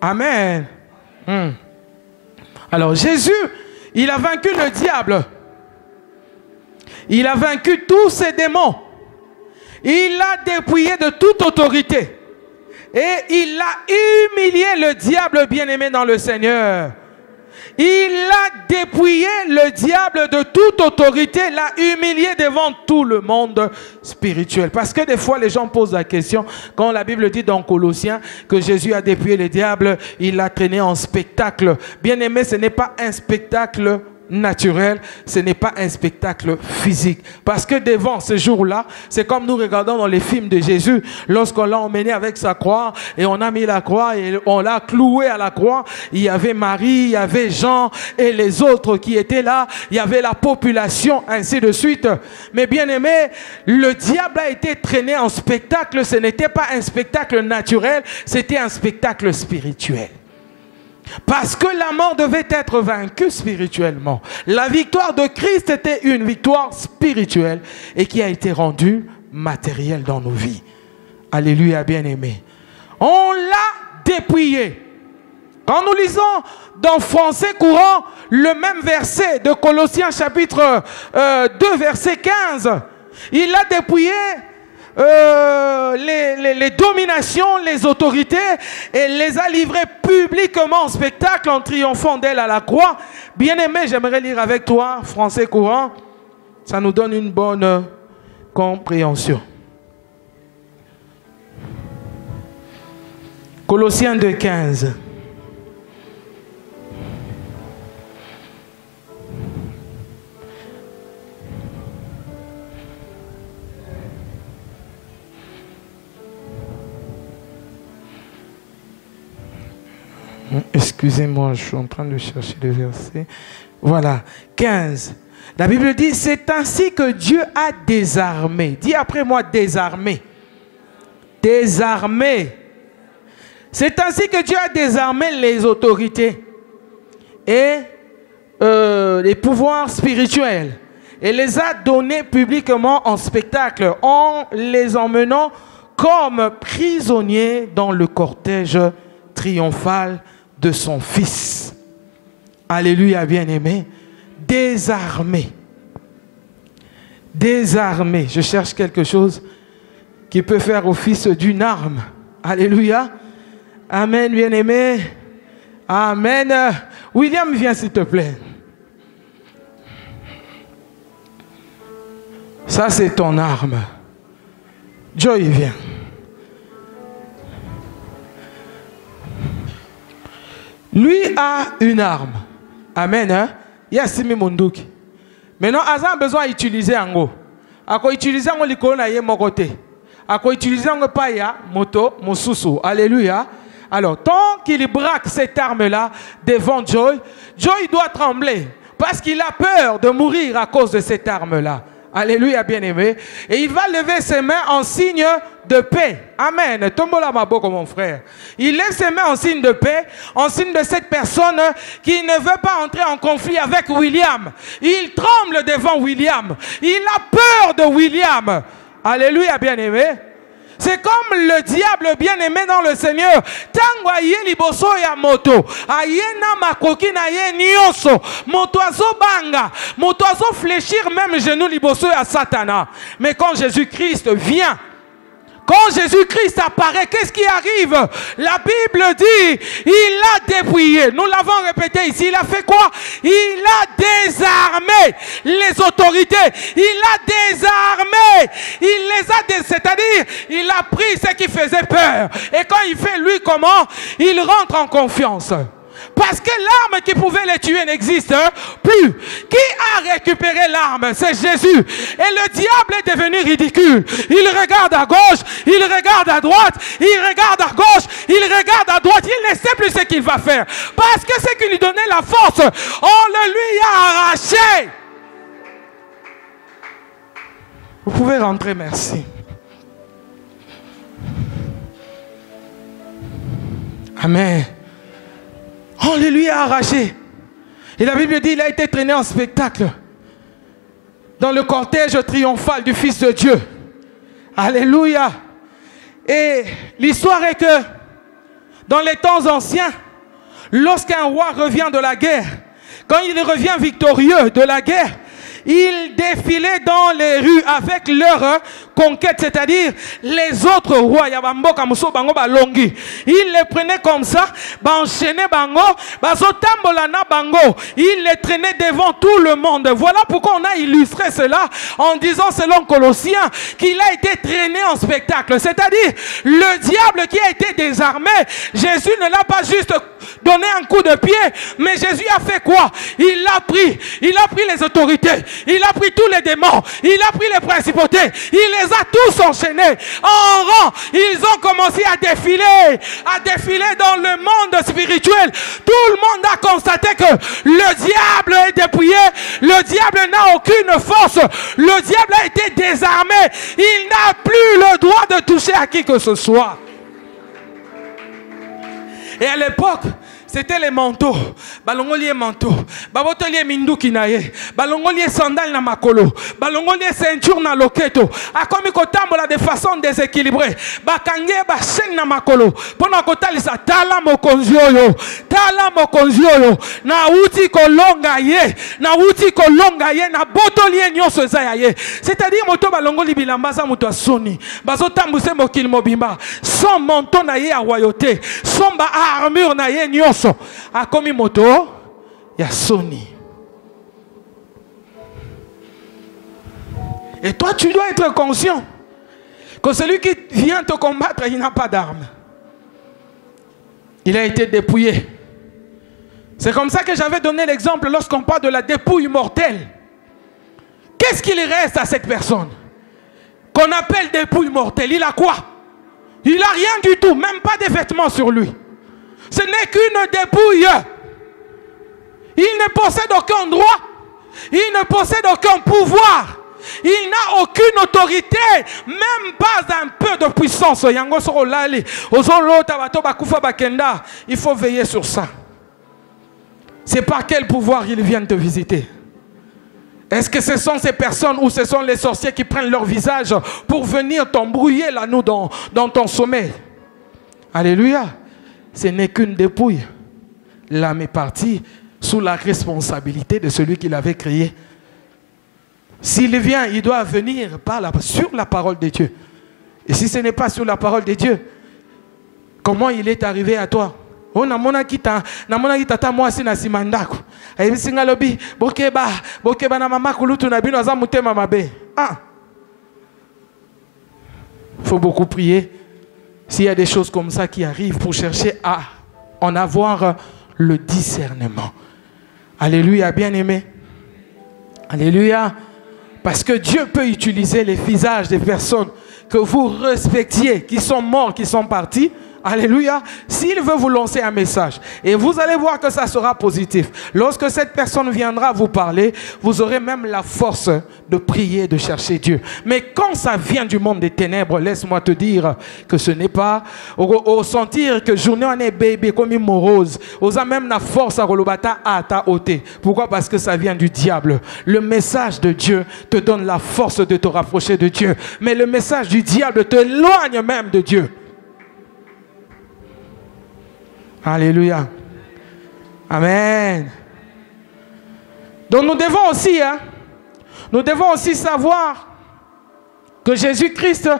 Amen. Alors Jésus, il a vaincu le diable. Il a vaincu tous ses démons. Il l'a dépouillé de toute autorité. Et il a humilié le diable, bien-aimé dans le Seigneur. Il a dépouillé le diable de toute autorité, l'a humilié devant tout le monde spirituel. Parce que des fois, les gens posent la question, quand la Bible dit dans Colossiens que Jésus a dépouillé le diable, il l'a traîné en spectacle. Bien aimé, ce n'est pas un spectacle naturel, ce n'est pas un spectacle physique. Parce que devant ce jour-là, c'est comme nous regardons dans les films de Jésus, lorsqu'on l'a emmené avec sa croix et on a mis la croix et on l'a cloué à la croix. Il y avait Marie, il y avait Jean et les autres qui étaient là. Il y avait la population, ainsi de suite. Mais bien aimé, le diable a été traîné en spectacle. Ce n'était pas un spectacle naturel, c'était un spectacle spirituel. Parce que la mort devait être vaincue spirituellement. La victoire de Christ était une victoire spirituelle et qui a été rendue matérielle dans nos vies. Alléluia, bien-aimés. On l'a dépouillé. Quand nous lisons dans français courant le même verset de Colossiens chapitre 2 verset 15, il a dépouillé les dominations, les autorités et les a livrées publiquement en spectacle en triomphant d'elle à la croix. Bien-aimé, j'aimerais lire avec toi, français courant, ça nous donne une bonne compréhension. Colossiens 2,15. Excusez-moi, je suis en train de chercher le verset. Voilà, 15. La Bible dit, c'est ainsi que Dieu a désarmé. Dis après moi, désarmé. Désarmé. C'est ainsi que Dieu a désarmé les autorités et les pouvoirs spirituels et les a donnés publiquement en spectacle en les emmenant comme prisonniers dans le cortège triomphal de son Fils. Alléluia, bien-aimé. Désarmé. Désarmé. Je cherche quelque chose qui peut faire office d'une arme. Alléluia. Amen, bien-aimé. Amen. William, viens s'il te plaît. Ça, c'est ton arme. Joy, viens. Lui a une arme. Amen. Hein? Yassimi Munduki. Maintenant, Azan a besoin d'utiliser un go. Ako utiliser un go likolo na ye mokote. Ako utiliser un go paya moto mosusu. Alléluia. Alors, tant qu'il braque cette arme-là devant Joy, Joy doit trembler parce qu'il a peur de mourir à cause de cette arme-là. Alléluia, bien-aimé. Et il va lever ses mains en signe de paix. Amen. Tombola maboko, mon frère. Il lève ses mains en signe de paix, en signe de cette personne qui ne veut pas entrer en conflit avec William. Il tremble devant William. Il a peur de William. Alléluia, bien-aimé. C'est comme le diable bien-aimé dans le Seigneur. Tango aye liboso ya moto, aye na makoki na ye nyonso, moto azo banga, moto azo fléchir même genou liboso ya Satana. Mais quand Jésus-Christ vient, quand Jésus-Christ apparaît, qu'est-ce qui arrive? La Bible dit, il a dépouillé. Nous l'avons répété ici. Il a fait quoi? Il a désarmé les autorités. Il a désarmé. Il les a c'est-à-dire, il a pris ce qui faisait peur. Et quand il fait lui comment? Il rentre en confiance. Parce que l'arme qui pouvait les tuer n'existe plus. Qui a récupéré l'arme? C'est Jésus. Et le diable est devenu ridicule. Il regarde à gauche, il regarde à droite, il regarde à gauche, il regarde à droite. Il ne sait plus ce qu'il va faire. Parce que ce qui lui donnait la force, on le lui a arraché. Vous pouvez rentrer, merci. Amen. On le lui a arraché. Et la Bible dit qu'il a été traîné en spectacle dans le cortège triomphal du Fils de Dieu. Alléluia. Et l'histoire est que dans les temps anciens, lorsqu'un roi revient de la guerre, quand il revient victorieux de la guerre, ils défilaient dans les rues avec leur conquête, c'est-à-dire les autres rois. Ils les prenaient comme ça, enchaînaient bango, ils les traînaient devant tout le monde. Voilà pourquoi on a illustré cela en disant, selon Colossiens, qu'il a été traîné en spectacle. C'est-à-dire, le diable qui a été désarmé, Jésus ne l'a pas juste donné un coup de pied, mais Jésus a fait quoi? Il a pris les autorités. Il a pris tous les démons, il a pris les principautés, il les a tous enchaînés en rang. Ils ont commencé à défiler dans le monde spirituel. Tout le monde a constaté que le diable est dépouillé, le diable n'a aucune force, le diable a été désarmé, il n'a plus le droit de toucher à qui que ce soit. Et à l'époque, c'était les manteaux. Balongoli manteau. Babotoli minduki naye. Balongoli sandal na makolo. Balongoli ceinture na loketo. A comme kotambola de façon déséquilibrée. Bakange ba chaîne na makolo. Pona kotalisa tala mokonzioyo. Tala mokonzioyo. Na uti kolonga ye. Na uti kolonga ye na botoli nyonso eza ye. C'est-à-dire moto balongoli bilamba za moto asoni. Bazotambuse mokili mobimba. Son manteau na ye a royauté. Son ba armure na ye nyonso. A komi moto ya soni. Et toi tu dois être conscient que celui qui vient te combattre, il n'a pas d'arme. Il a été dépouillé. C'est comme ça que j'avais donné l'exemple lorsqu'on parle de la dépouille mortelle. Qu'est-ce qu'il reste à cette personne qu'on appelle dépouille mortelle? Il a quoi? Il n'a rien du tout, même pas de vêtements sur lui. Ce n'est qu'une dépouille. Il ne possède aucun droit. Il ne possède aucun pouvoir. Il n'a aucune autorité, même pas un peu de puissance. Il faut veiller sur ça. C'est par quel pouvoir ils viennent te visiter? Est-ce que ce sont ces personnes ou ce sont les sorciers qui prennent leur visage pour venir t'embrouiller la nuit dans ton sommeil? Alléluia. Ce n'est qu'une dépouille. L'âme est partie sous la responsabilité de celui qui l'avait créé. S'il vient, il doit venir sur la parole de Dieu. Et si ce n'est pas sur la parole de Dieu, comment il est arrivé à toi? Oh, namona kita tata mwasi na simandako. Ayibisinga lobi bokeba na mama kulutu na bino za mutema mabe. Ah. Faut beaucoup prier s'il y a des choses comme ça qui arrivent pour chercher à en avoir le discernement. Alléluia, bien-aimé. Alléluia. Parce que Dieu peut utiliser les visages des personnes que vous respectiez, qui sont morts, qui sont partis. Alléluia. S'il veut vous lancer un message, et vous allez voir que ça sera positif. Lorsque cette personne viendra vous parler, vous aurez même la force de prier, de chercher Dieu. Mais quand ça vient du monde des ténèbres, laisse-moi te dire que ce n'est pas au sentir que journée on est bébé comme une morose. Osa même la force à relobata à ta ôté. Pourquoi? Parce que ça vient du diable. Le message de Dieu te donne la force de te rapprocher de Dieu. Mais le message du diable te éloigne même de Dieu. Alléluia. Amen. Donc nous devons aussi savoir que Jésus-Christ,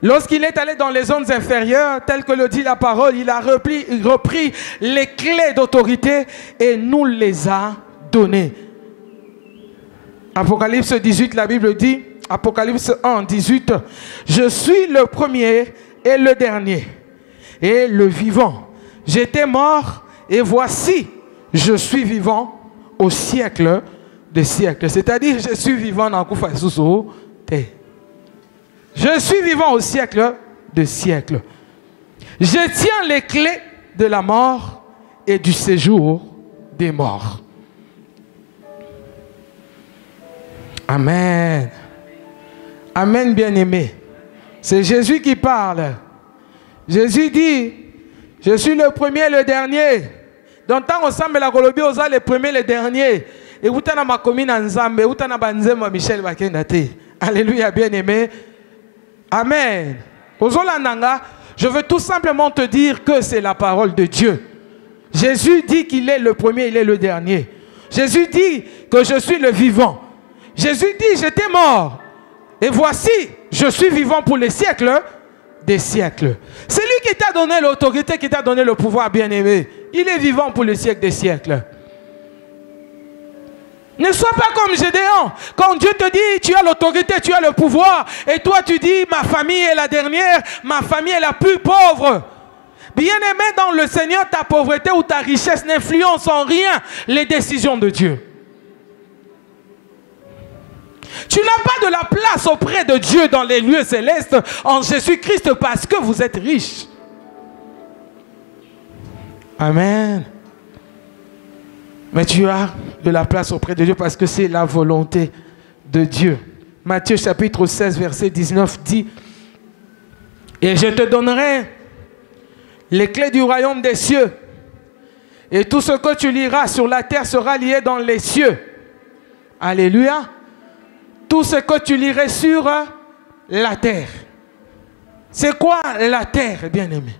lorsqu'il est allé dans les zones inférieures, tel que le dit la parole, il a repris les clés d'autorité et nous les a données. Apocalypse 18, la Bible dit, Apocalypse 1, 18, je suis le premier et le dernier et le vivant. J'étais mort et voici, je suis vivant au siècle des siècles. C'est-à-dire, je suis vivant dans Koufa Sousou. Je suis vivant au siècle des siècles. Je tiens les clés de la mort et du séjour des morts. Amen. Amen, bien-aimé. C'est Jésus qui parle. Jésus dit, je suis le premier et le dernier. Donc, tant ensemble, la Colombie, on a le premier et le dernier. Et vous avez ma commune ensemble, vous avez ma Michel Bakendate. Alléluia, bien-aimé. Amen. Je veux tout simplement te dire que c'est la parole de Dieu. Jésus dit qu'il est le premier, il est le dernier. Jésus dit que je suis le vivant. Jésus dit, j'étais mort. Et voici, je suis vivant pour les siècles des siècles. C'est lui qui t'a donné l'autorité, qui t'a donné le pouvoir, bien-aimé. Il est vivant pour les siècles des siècles. Ne sois pas comme Gédéon. Quand Dieu te dit, tu as l'autorité, tu as le pouvoir, et toi tu dis, ma famille est la dernière, ma famille est la plus pauvre. Bien-aimé dans le Seigneur, ta pauvreté ou ta richesse n'influence en rien les décisions de Dieu. Tu n'as pas de la place auprès de Dieu dans les lieux célestes en Jésus-Christ parce que vous êtes riche. Amen. Mais tu as de la place auprès de Dieu parce que c'est la volonté de Dieu. Matthieu chapitre 16, verset 19 dit, « Et je te donnerai les clés du royaume des cieux. Et tout ce que tu lieras sur la terre sera lié dans les cieux. Alléluia. Tout ce que tu lierais sur la terre. C'est quoi la terre, bien-aimé?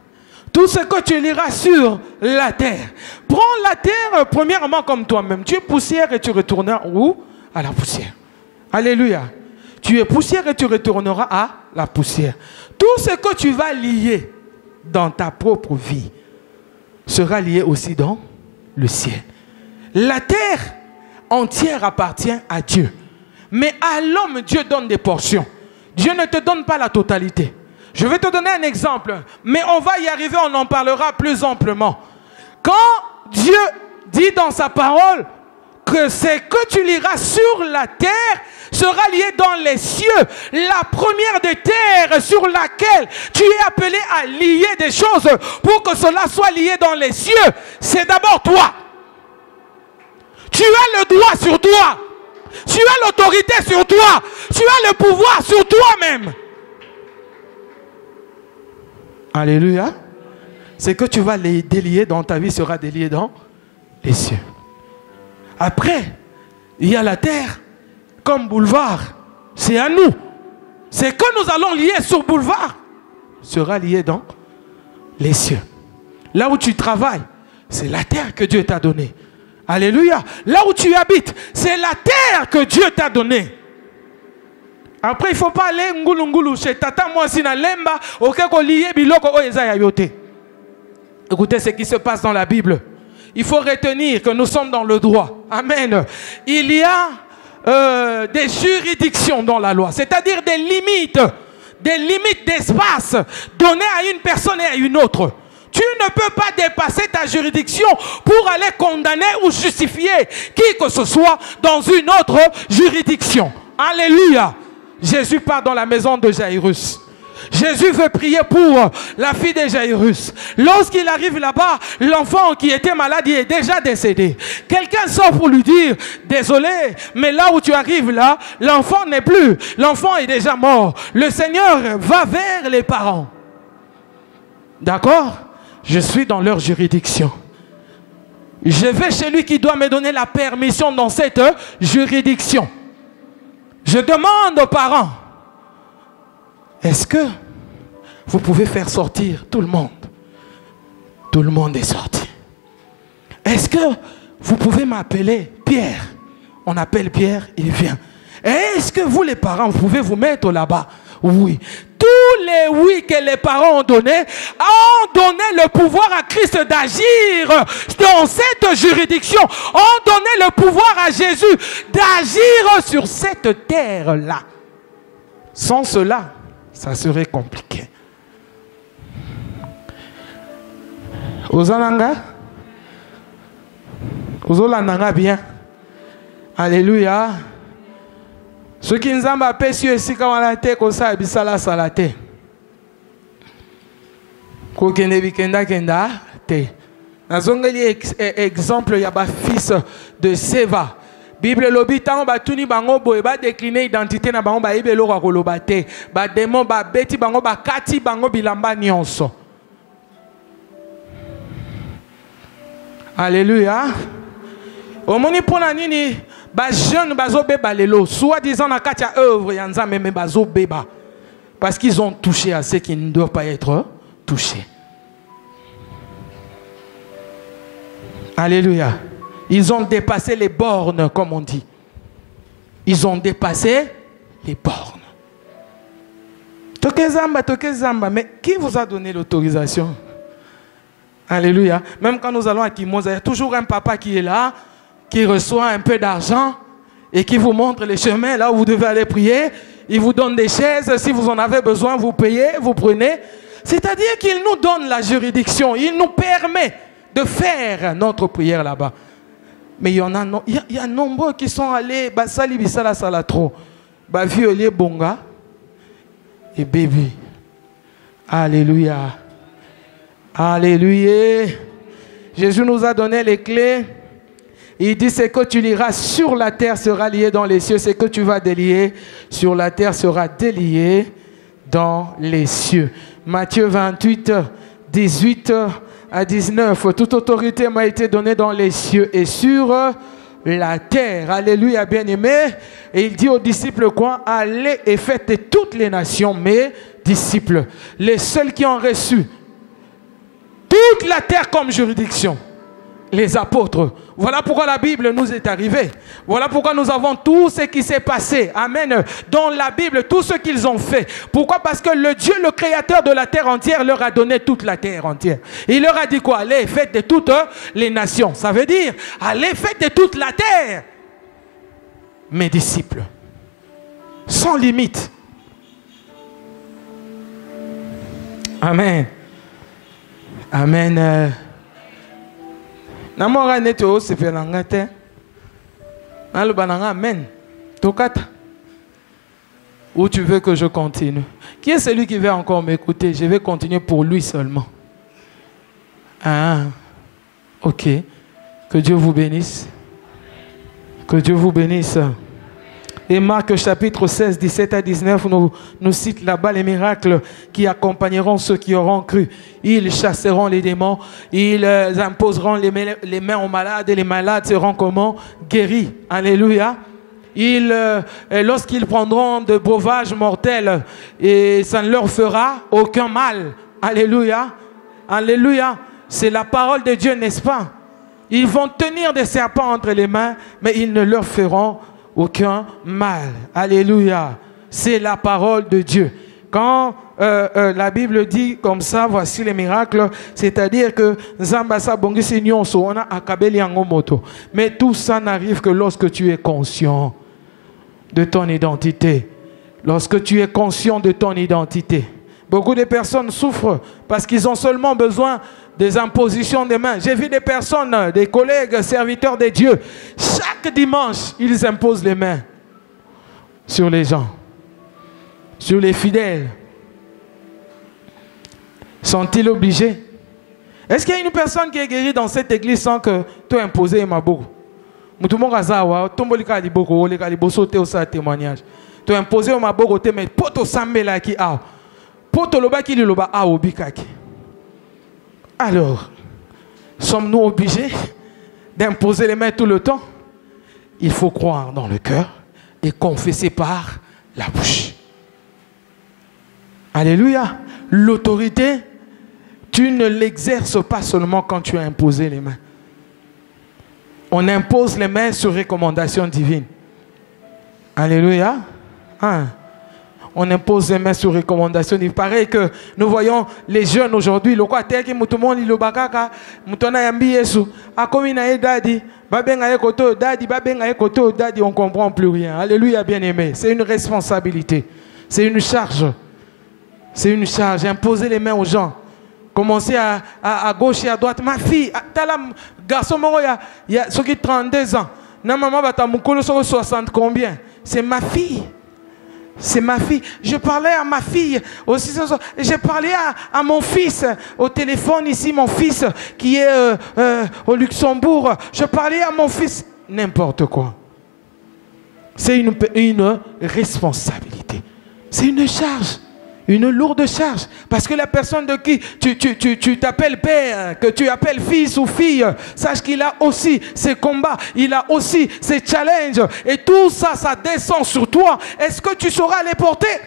Tout ce que tu lieras sur la terre. Prends la terre premièrement comme toi-même. Tu es poussière et tu retourneras où? À la poussière. Alléluia. Tu es poussière et tu retourneras à la poussière. Tout ce que tu vas lier dans ta propre vie sera lié aussi dans le ciel. La terre entière appartient à Dieu. Mais à l'homme, Dieu donne des portions. Dieu ne te donne pas la totalité. Je vais te donner un exemple, mais on va y arriver, on en parlera plus amplement. Quand Dieu dit dans sa parole que ce que tu liras sur la terre sera lié dans les cieux, la première des terres sur laquelle tu es appelé à lier des choses pour que cela soit lié dans les cieux, c'est d'abord toi. Tu as le droit sur toi. Tu as l'autorité sur toi. Tu as le pouvoir sur toi-même. Alléluia. Ce que tu vas délier dans ta vie sera délié dans les cieux. Après, il y a la terre comme boulevard. C'est à nous. Ce que nous allons lier sur boulevard sera lié dans les cieux. Là où tu travailles, c'est la terre que Dieu t'a donnée. Alléluia. Là où tu habites, c'est la terre que Dieu t'a donnée. Après, il ne faut pas aller ngulu chez tata moi si na lemba okeko lié biloko o eza ya yote. Écoutez ce qui se passe dans la Bible. Il faut retenir que nous sommes dans le droit. Amen. Il y a des juridictions dans la loi, c'est-à-dire des limites d'espace données à une personne et à une autre. Tu ne peux pas dépasser ta juridiction pour aller condamner ou justifier qui que ce soit dans une autre juridiction. Alléluia. Jésus part dans la maison de Jairus. Jésus veut prier pour la fille de Jairus. Lorsqu'il arrive là-bas, l'enfant qui était malade est déjà décédé. Quelqu'un sort pour lui dire, désolé, mais là où tu arrives là, l'enfant n'est plus. L'enfant est déjà mort. Le Seigneur va vers les parents. D'accord? Je suis dans leur juridiction. Je vais chez lui qui doit me donner la permission dans cette juridiction. Je demande aux parents, est-ce que vous pouvez faire sortir tout le monde? Tout le monde est sorti. Est-ce que vous pouvez m'appeler Pierre? On appelle Pierre, il vient. Est-ce que vous les parents, vous pouvez vous mettre là-bas? Oui. Tous les oui que les parents ont donné le pouvoir à Christ d'agir dans cette juridiction, ont donné le pouvoir à Jésus d'agir sur cette terre-là. Sans cela, ça serait compliqué. Ozananga? Ozolananga bien. Alléluia. Ce qui nous a fait sur ici quand on a été comme ça, bisala salate. Kokende bikenda kenda te. Nazongeli exemple ya ba fils de Seva. Bible lobi tango batuni bango boye ba décliner identité na bango ba ibelo kwa koloba te. Ba démon ba beti bango ba kati bango bilamba nyonso. Alléluia. Omoni pona nini ba jeune bazo beba lelo soit disant na kati ya œuvre ya nzambe mais bazo beba parce qu'ils ont touché à ce qui ne doivent pas être touchés. Alléluia. Ils ont dépassé les bornes comme on dit. Ils ont dépassé les bornes. Tokezamba, mais qui vous a donné l'autorisation? Alléluia. Même quand nous allons à Kimoza, il y a toujours un papa qui est là, qui reçoit un peu d'argent et qui vous montre les chemins là où vous devez aller prier. Il vous donne des chaises. Si vous en avez besoin, vous payez, vous prenez. C'est-à-dire qu'il nous donne la juridiction. Il nous permet de faire notre prière là-bas. Mais il y a nombreux qui sont allés, Basali Bisala Salatro, Violé Bonga et bébé. Alléluia. Alléluia. Jésus nous a donné les clés. Il dit, ce que tu liras sur la terre sera lié dans les cieux. Ce que tu vas délier sur la terre sera délié dans les cieux. Matthieu 28, 18 à 19. Toute autorité m'a été donnée dans les cieux et sur la terre. Alléluia, bien-aimé. Et il dit aux disciples quoi? Allez et faites de toutes les nations mes disciples. Les seuls qui ont reçu toute la terre comme juridiction. Les apôtres. Voilà pourquoi la Bible nous est arrivée. Voilà pourquoi nous avons tout ce qui s'est passé. Amen. Dans la Bible, tout ce qu'ils ont fait. Pourquoi? Parce que le Dieu, le créateur de la terre entière, leur a donné toute la terre entière. Il leur a dit quoi? Allez, faites de toutes les nations. Ça veut dire, allez, faites de toute la terre mes disciples. Sans limite. Amen. Amen. Namora neto se fait l'angate. Nalo bananga amen. Tokata. Où tu veux que je continue? Qui est celui qui veut encore m'écouter? Je vais continuer pour lui seulement. Ah, ok. Que Dieu vous bénisse. Que Dieu vous bénisse. Et Marc chapitre 16, 17 à 19 nous cite là-bas les miracles qui accompagneront ceux qui auront cru. Ils chasseront les démons, ils imposeront les mains aux malades et les malades seront comment? Guéris. Alléluia. Lorsqu'ils prendront de breuvages mortels, et ça ne leur fera aucun mal. Alléluia. Alléluia. C'est la parole de Dieu, n'est-ce pas? Ils vont tenir des serpents entre les mains, mais ils ne leur feront aucun mal. Alléluia. C'est la parole de Dieu. Quand la Bible dit comme ça, voici les miracles, c'est-à-dire que mais tout ça n'arrive que lorsque tu es conscient de ton identité. Lorsque tu es conscient de ton identité. Beaucoup de personnes souffrent parce qu'ils ont seulement besoin des impositions des mains. J'ai vu des personnes, des collègues, serviteurs de Dieu. Chaque dimanche, ils imposent les mains sur les gens, sur les fidèles. Sont-ils obligés? Est-ce qu'il y a une personne qui est guérie dans cette église sans que tu aies imposé ma boue? Tu as imposé ma boue, mais pour te sambela qui a. Pour te loba qui loba a obikaki. Alors, sommes-nous obligés d'imposer les mains tout le temps? Il faut croire dans le cœur et confesser par la bouche. Alléluia. L'autorité, tu ne l'exerces pas seulement quand tu as imposé les mains. On impose les mains sur recommandation divine. Alléluia. Hein? On impose les mains sur recommandation. Il paraît que nous voyons les jeunes aujourd'hui. Le quoi qui mutumon li lobakaka mutona yambi Yesu akomi na dadi babenga yekoto dadi babenga yekoto dadi, on comprend plus rien. Alléluia, bien-aimé. C'est une responsabilité. C'est une charge. C'est une charge. Imposer les mains aux gens. Commencer à gauche et à droite. Ma fille, t'as garçon il y a ceux qui 32 ans. Na maman bata mukolo 60 combien? C'est ma fille. C'est ma fille. Je parlais à ma fille aussi. J'ai parlé à mon fils au téléphone ici, mon fils qui est au Luxembourg. Je parlais à mon fils. N'importe quoi. C'est une responsabilité. C'est une charge. Une lourde charge. Parce que la personne de qui tu t'appelles père, que tu appelles fils ou fille, sache qu'il a aussi ses combats, il a aussi ses challenges. Et tout ça, ça descend sur toi. Est-ce que tu sauras les porter?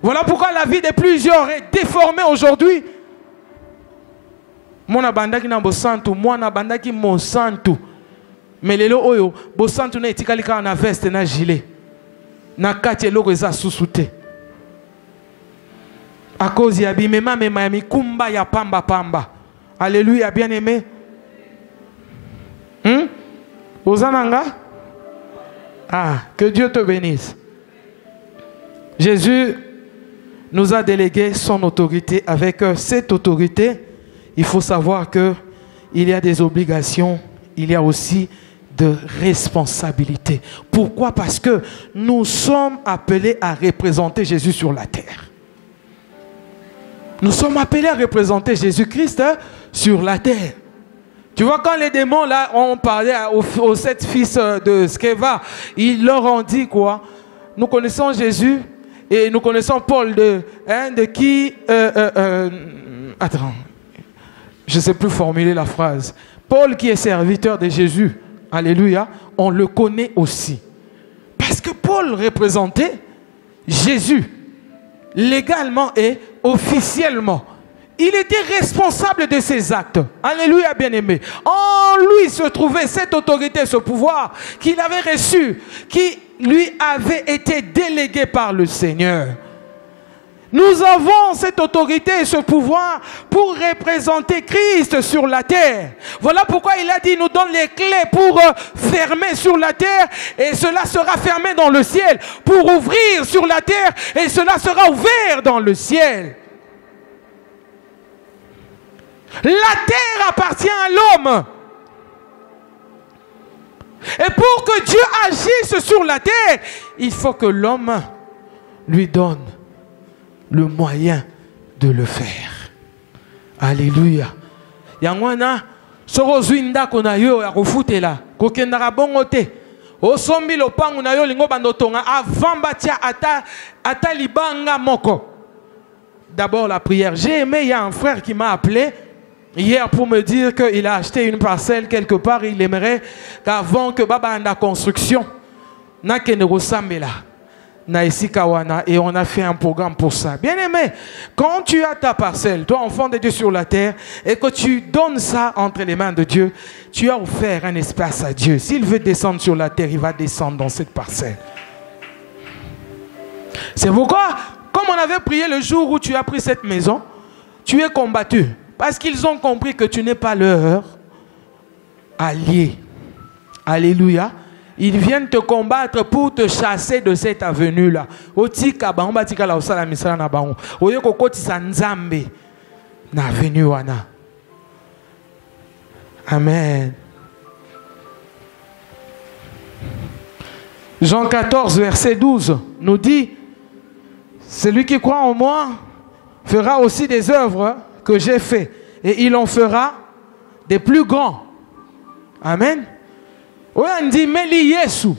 Voilà pourquoi la vie de plusieurs est déformée aujourd'hui. Mon abandaki na bosantu, moi abandaki mon santu. Mais lelo oyo, bosantu na etikalika na veste na gilet. Na kati eloko eza susute. À cause ya bimema mema kumba ya pamba pamba. Alléluia, bien-aimé. Osananga? Ah, que Dieu te bénisse. Jésus nous a délégué son autorité. Avec cette autorité, il faut savoir qu'il y a des obligations, il y a aussi de responsabilités. Pourquoi? Parce que nous sommes appelés à représenter Jésus sur la terre. Nous sommes appelés à représenter Jésus-Christ sur la terre. Tu vois, quand les démons là ont parlé aux 7 fils de Sceva, ils leur ont dit quoi? Nous connaissons Jésus et nous connaissons Paul de qui... attends. Je ne sais plus formuler la phrase. Paul qui est serviteur de Jésus, alléluia, on le connaît aussi. Parce que Paul représentait Jésus, légalement et officiellement. Il était responsable de ses actes. Alléluia, bien-aimé. En lui se trouvait cette autorité, ce pouvoir qu'il avait reçu, qui lui avait été délégué par le Seigneur. Nous avons cette autorité et ce pouvoir pour représenter Christ sur la terre. Voilà pourquoi il a dit, il nous donne les clés pour fermer sur la terre et cela sera fermé dans le ciel. Pour ouvrir sur la terre et cela sera ouvert dans le ciel. La terre appartient à l'homme. Et pour que Dieu agisse sur la terre, il faut que l'homme lui donne le moyen de le faire. Alléluia. Yangwana, sorozwinda kona yo ya kofutela, kokendaka bongo te. Osombi lopangu na yo lingo bandotonga avant batia ata libanga moko. D'abord la prière. J'ai aimé, il y a un frère qui m'a appelé hier pour me dire qu'il a acheté une parcelle quelque part. Il aimerait qu'avant que Baba ait la construction, na kenero sambela. Et on a fait un programme pour ça. Bien aimé, quand tu as ta parcelle, toi enfant de Dieu sur la terre, et que tu donnes ça entre les mains de Dieu, tu as offert un espace à Dieu. S'il veut descendre sur la terre, il va descendre dans cette parcelle. C'est pourquoi, comme on avait prié le jour où tu as pris cette maison, tu es combattu. Parce qu'ils ont compris que tu n'es pas leur allié. Alléluia. Ils viennent te combattre pour te chasser de cette avenue-là. Amen. Jean 14, verset 12 nous dit, celui qui croit en moi fera aussi des œuvres que j'ai fait, et il en fera des plus grands. Amen. On dit meli Yesu.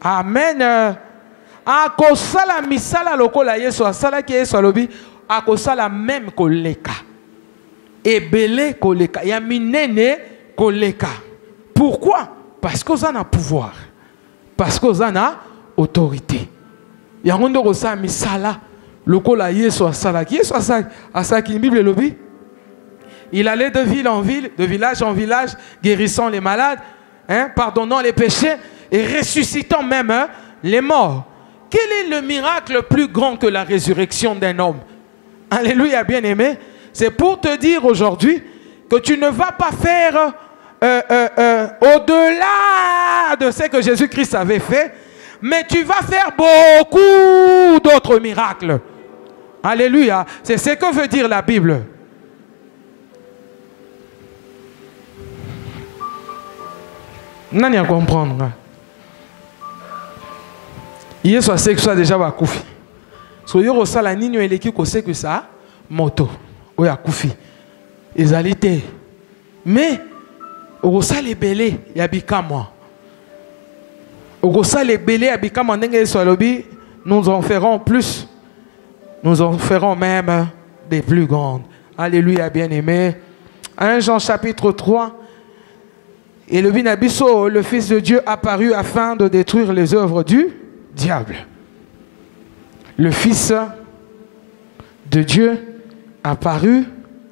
Amen. Akosala misala lokola Yesu asala ki Yesu alobi akosala même koleka. Ebele koleka. Ya minene koleka. Pourquoi? Parce qu'on a pouvoir. Parce qu'on a autorité. Ya ngondo kosala misala lokola Yesu asala ki Yesu asala ki Bible lobi. Il allait de ville en ville, de village en village, guérissant les malades, pardonnant les péchés et ressuscitant même les morts. Quel est le miracle plus grand que la résurrection d'un homme? Alléluia, bien-aimé. C'est pour te dire aujourd'hui que tu ne vas pas faire au-delà de ce que Jésus-Christ avait fait, mais tu vas faire beaucoup d'autres miracles. Alléluia. C'est ce que veut dire la Bible. Nani à comprendre. Hier soit c'est que ça déjà va koufi. So yo sala ninyo eleki ko c'est que ça moto o ya koufi. Ezalité. Mais o sala belé ya bikama. O sala belé ya bikama ndenge so lobi, nous en ferons plus. Nous en ferons même des plus grandes. Alléluia, bien-aimé. 1 Jean chapitre 3. Et le Binabiso, le Fils de Dieu, apparut afin de détruire les œuvres du diable. Le Fils de Dieu apparut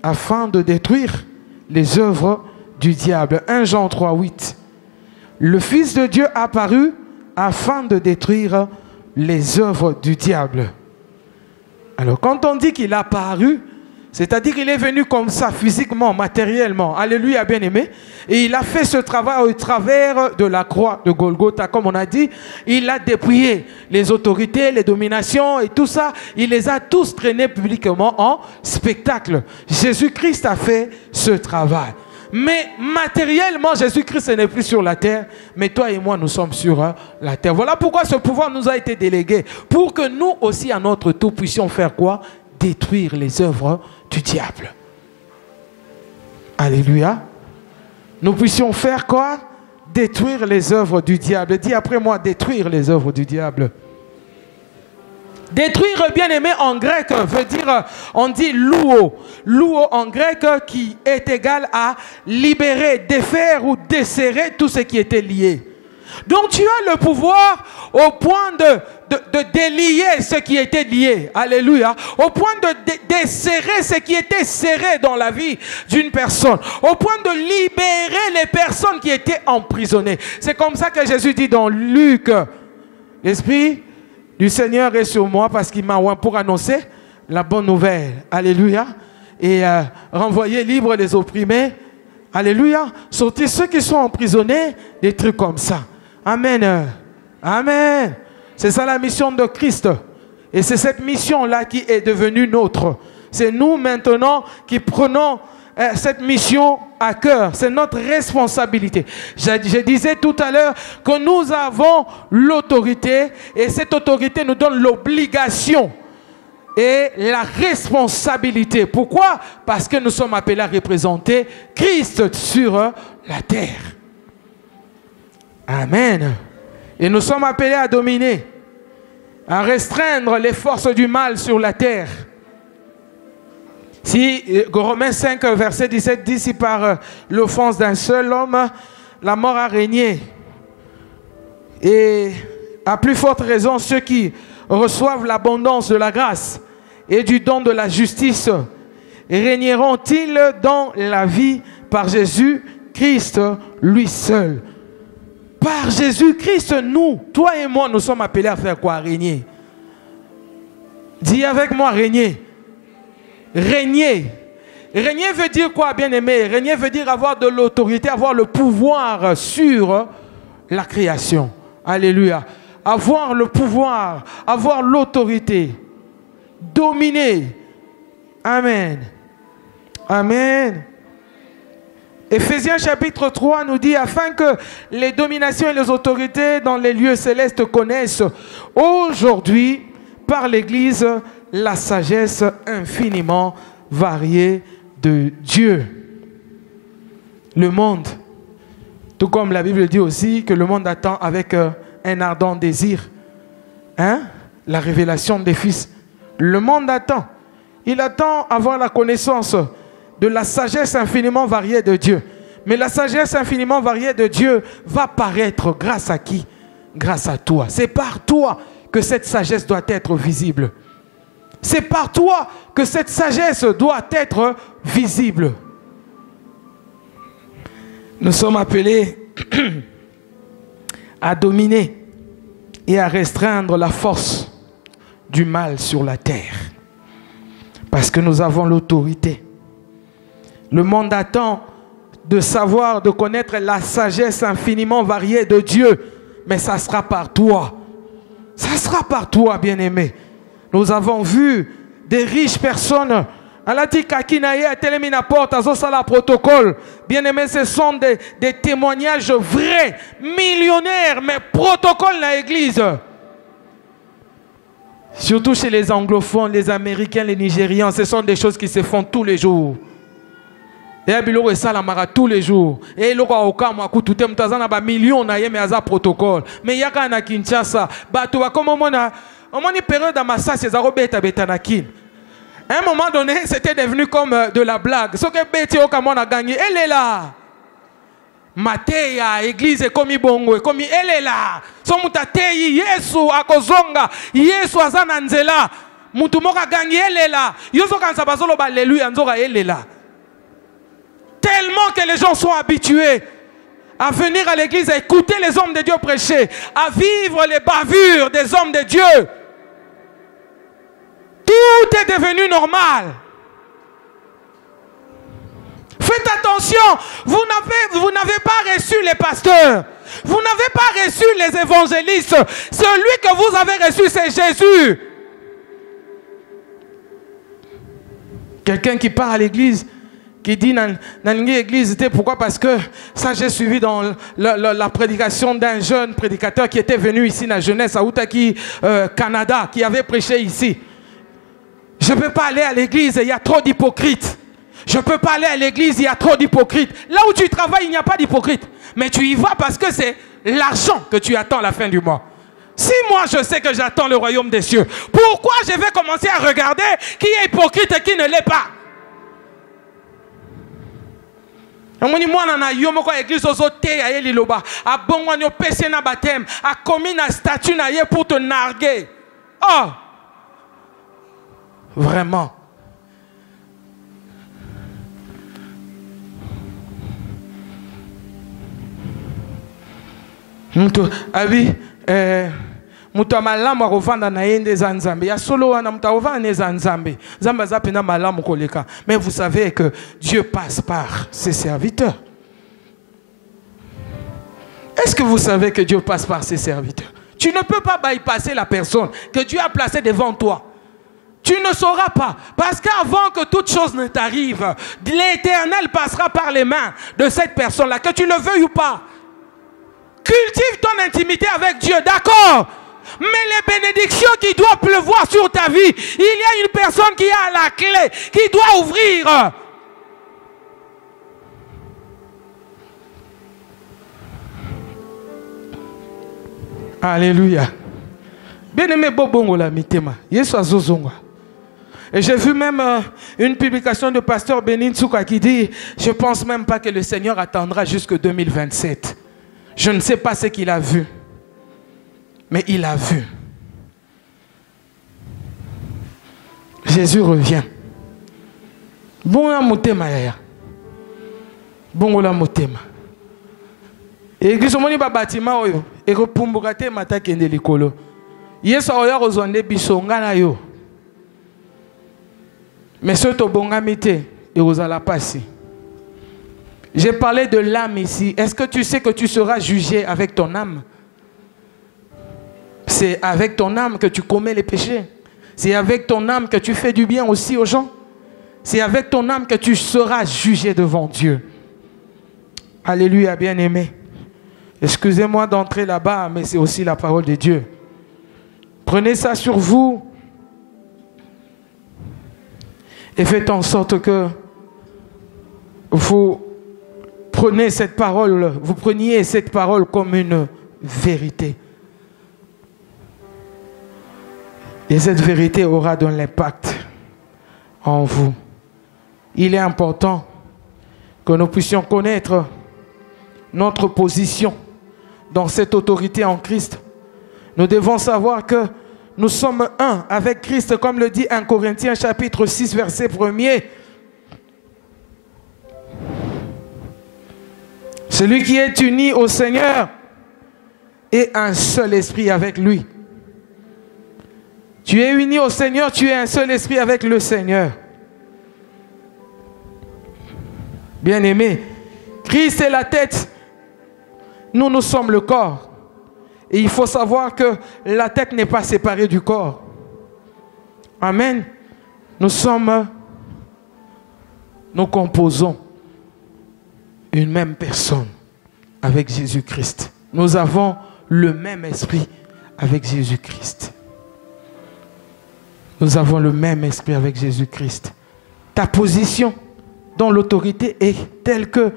afin de détruire les œuvres du diable. 1 Jean 3, 8. Le Fils de Dieu apparut afin de détruire les œuvres du diable. Alors, quand on dit qu'il a apparu, c'est-à-dire qu'il est venu comme ça, physiquement, matériellement. Alléluia, bien-aimé. Et il a fait ce travail au travers de la croix de Golgotha, comme on a dit. Il a dépouillé les autorités, les dominations et tout ça. Il les a tous traînés publiquement en spectacle. Jésus-Christ a fait ce travail. Mais matériellement, Jésus-Christ n'est plus sur la terre. Mais toi et moi, nous sommes sur la terre. Voilà pourquoi ce pouvoir nous a été délégué. Pour que nous aussi, à notre tour, puissions faire quoi? Détruire les œuvres du diable. Alléluia. Nous puissions faire quoi? Détruire les œuvres du diable. Dis après moi, détruire les œuvres du diable. Détruire, bien aimé, en grec, veut dire, on dit louo. Louo en grec qui est égal à libérer, défaire ou desserrer tout ce qui était lié. Donc tu as le pouvoir au point de délier ce qui était lié. Alléluia. Au point de desserrer ce qui était serré dans la vie d'une personne. Au point de libérer les personnes qui étaient emprisonnées. C'est comme ça que Jésus dit dans Luc, l'Esprit du Seigneur est sur moi parce qu'il m'a oint pour annoncer la bonne nouvelle. Alléluia. Et renvoyer libre les opprimés. Alléluia. Sortir ceux qui sont emprisonnés, des trucs comme ça. Amen. Amen. C'est ça la mission de Christ. Et c'est cette mission-là qui est devenue nôtre. C'est nous maintenant qui prenons cette mission à cœur. C'est notre responsabilité. Je disais tout à l'heure que nous avons l'autorité et cette autorité nous donne l'obligation et la responsabilité. Pourquoi? Parce que nous sommes appelés à représenter Christ sur la terre. Amen. Et nous sommes appelés à dominer, à restreindre les forces du mal sur la terre. Si Romains 5, verset 17 dit, si par l'offense d'un seul homme, la mort a régné. Et à plus forte raison, ceux qui reçoivent l'abondance de la grâce et du don de la justice, régneront-ils dans la vie par Jésus-Christ, lui seul. Par Jésus-Christ, nous, toi et moi, nous sommes appelés à faire quoi? Régner. Dis avec moi, régner. Régner. Régner veut dire quoi, bien-aimé? Régner veut dire avoir de l'autorité, avoir le pouvoir sur la création. Alléluia. Avoir le pouvoir, avoir l'autorité. Dominer. Amen. Amen. Éphésiens chapitre 3 nous dit, afin que les dominations et les autorités dans les lieux célestes connaissent aujourd'hui par l'Église la sagesse infiniment variée de Dieu. Le monde, tout comme la Bible dit aussi que le monde attend avec un ardent désir la révélation des fils. Le monde attend. Il attend avoir la connaissance de la sagesse infiniment variée de Dieu. Mais la sagesse infiniment variée de Dieu va paraître grâce à qui? Grâce à toi. C'est par toi que cette sagesse doit être visible. C'est par toi que cette sagesse doit être visible. Nous sommes appelés à dominer et à restreindre la force du mal sur la terre. Parce que nous avons l'autorité. Le monde attend de savoir, de connaître la sagesse infiniment variée de Dieu. Mais ça sera par toi. Ça sera par toi, bien-aimé. Nous avons vu des riches personnes. Bien-aimé, ce sont des témoignages vrais, millionnaires, mais protocole dans l'église. Surtout chez les anglophones, les Américains, les Nigérians, ce sont des choses qui se font tous les jours. Et ça la tous les jours. Et le millions na protocole. Mais il y a un Kinshasa, comme on a une période dans Massa, c'est à un moment donné, c'était devenu comme de la blague. Ce que Betty Okamon a gagné, elle est là. Matéa, église comme Ibongo, comme elle est là. Son mutatei, Yesu akozonga, Yesu azananzela. Mutumoka gagné, elle est là. Yoso kansabazolo ba alléluia, nzora elle est là. Tellement que les gens sont habitués à venir à l'église, à écouter les hommes de Dieu prêcher, à vivre les bavures des hommes de Dieu. Tout est devenu normal. Faites attention, vous n'avez pas reçu les pasteurs, vous n'avez pas reçu les évangélistes. Celui que vous avez reçu, c'est Jésus. Quelqu'un qui part à l'église, qui dit dans l'église, pourquoi? Parce que ça j'ai suivi dans la prédication d'un jeune prédicateur qui était venu ici dans la jeunesse à Outaki, Canada, qui avait prêché ici. Je ne peux pas aller à l'église, il y a trop d'hypocrites. Je ne peux pas aller à l'église, il y a trop d'hypocrites. Là où tu travailles, il n'y a pas d'hypocrites. Mais tu y vas parce que c'est l'argent que tu attends à la fin du mois. Si moi je sais que j'attends le royaume des cieux, pourquoi je vais commencer à regarder qui est hypocrite et qui ne l'est pas? Moi, na yo moko église ozote ya liloba, a bongwanyo pese na baptême, a commis na statut na ye pour te narguer. Oh! Vraiment. Abi, mutu malamu akovanda na yende za nzambe. Ya solo wana mutu akovanda za nzambe. Nzambe azapenda malamu koleka. Mais vous savez que Dieu passe par ses serviteurs. Est-ce que vous savez que Dieu passe par ses serviteurs? Tu ne peux pas bypasser la personne que Dieu a placée devant toi. Tu ne sauras pas. Parce qu'avant que toute chose ne t'arrive, l'Éternel passera par les mains de cette personne-là, que tu le veuilles ou pas. Cultive ton intimité avec Dieu, d'accord? Mais les bénédictions qui doivent pleuvoir sur ta vie, il y a une personne qui a la clé, qui doit ouvrir. Alléluia. Bien-aimé Bobongo la mitema. Yesu azozonga. Et j'ai vu même une publication de pasteur Benin Souka qui dit, je ne pense même pas que le Seigneur attendra jusque 2027. Je ne sais pas ce qu'il a vu. Mais il a vu. Jésus revient. Bon la motema yaya. Bon la motema. Et l'église moni ba bâtiment oyo et repumbuka te mata kende likolo. Yesu oya kozonde bisonga na yo. Mais ce to bongami te et ozala pasi. J'ai parlé de l'âme ici. Est-ce que tu sais que tu seras jugé avec ton âme? C'est avec ton âme que tu commets les péchés. C'est avec ton âme que tu fais du bien aussi aux gens. C'est avec ton âme que tu seras jugé devant Dieu. Alléluia, bien-aimé. Excusez-moi d'entrer là-bas, mais c'est aussi la parole de Dieu. Prenez ça sur vous et faites en sorte que vous preniez cette parole comme une vérité. Et cette vérité aura de l'impact en vous. Il est important que nous puissions connaître notre position dans cette autorité en Christ. Nous devons savoir que nous sommes un avec Christ, comme le dit 1 Corinthiens chapitre 6, verset 1er. Celui qui est uni au Seigneur est un seul esprit avec lui. Tu es uni au Seigneur, tu es un seul esprit avec le Seigneur. Bien-aimé, Christ est la tête. Nous, nous sommes le corps. Et il faut savoir que la tête n'est pas séparée du corps. Amen. Nous composons une même personne avec Jésus-Christ. Nous avons le même esprit avec Jésus-Christ. Nous avons le même esprit avec Jésus-Christ. Ta position dans l'autorité est telle que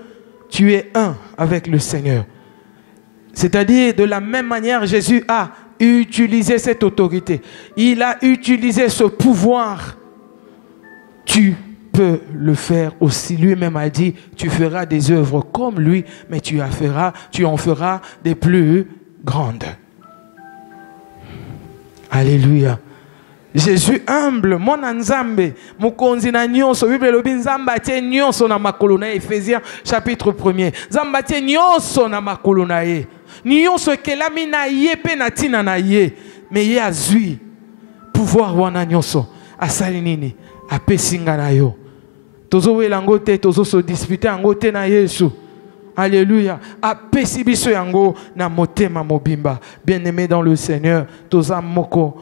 tu es un avec le Seigneur. C'est-à-dire, de la même manière, Jésus a utilisé cette autorité. Il a utilisé ce pouvoir. Tu peux le faire aussi. Lui-même a dit, tu feras des œuvres comme lui, mais tu en feras des plus grandes. Alléluia. Jésus humble, mon Nzambe, mukonzi na nyonso, Bible lobi nzamba tie nyonso na makolo na Ephésiens chapitre 1er. Nzamba tie nyonso na makolo na ye. Nyonso ekelami na ye pe na tina na ye. Mais ye azui pouvoir wana nyonso. Asali nini? Apesi nga na yo. Tozo wela ngo te, tozo so disputer ngo te na Yesu. Alléluia. Apesi biso yango na motema mobimba. Bien-aimé dans le Seigneur, toza moko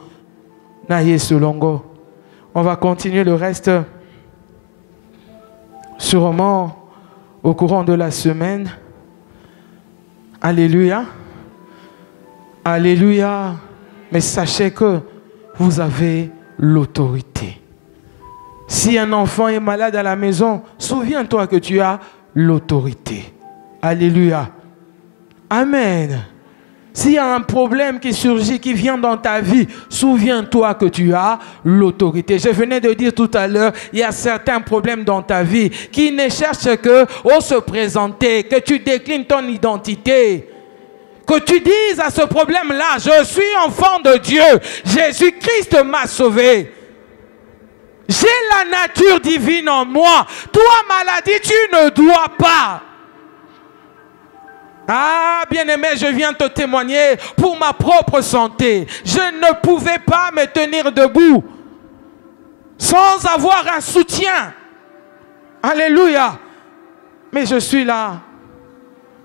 na Yesu longo. On va continuer le reste sûrement au courant de la semaine. Alléluia. Alléluia. Mais sachez que vous avez l'autorité. Si un enfant est malade à la maison, souviens-toi que tu as l'autorité. Alléluia. Amen. S'il y a un problème qui surgit, qui vient dans ta vie, souviens-toi que tu as l'autorité. Je venais de dire tout à l'heure, il y a certains problèmes dans ta vie qui ne cherchent que à se présenter, que tu déclines ton identité. Que tu dises à ce problème-là, je suis enfant de Dieu, Jésus-Christ m'a sauvé. J'ai la nature divine en moi. Toi, maladie, tu ne dois pas. Ah, bien-aimé, je viens te témoigner pour ma propre santé. Je ne pouvais pas me tenir debout sans avoir un soutien. Alléluia. Mais je suis là.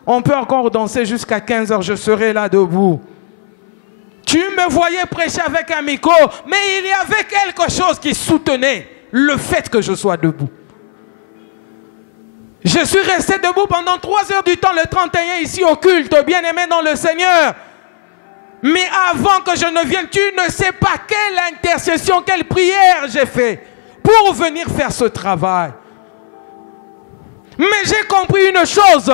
On peut encore danser jusqu'à 15 heures, je serai là debout. Tu me voyais prêcher avec un micro, mais il y avait quelque chose qui soutenait le fait que je sois debout. Je suis resté debout pendant 3 heures du temps, le 31 ici au culte, bien-aimé dans le Seigneur. Mais avant que je ne vienne, tu ne sais pas quelle intercession, quelle prière j'ai fait pour venir faire ce travail. Mais j'ai compris une chose,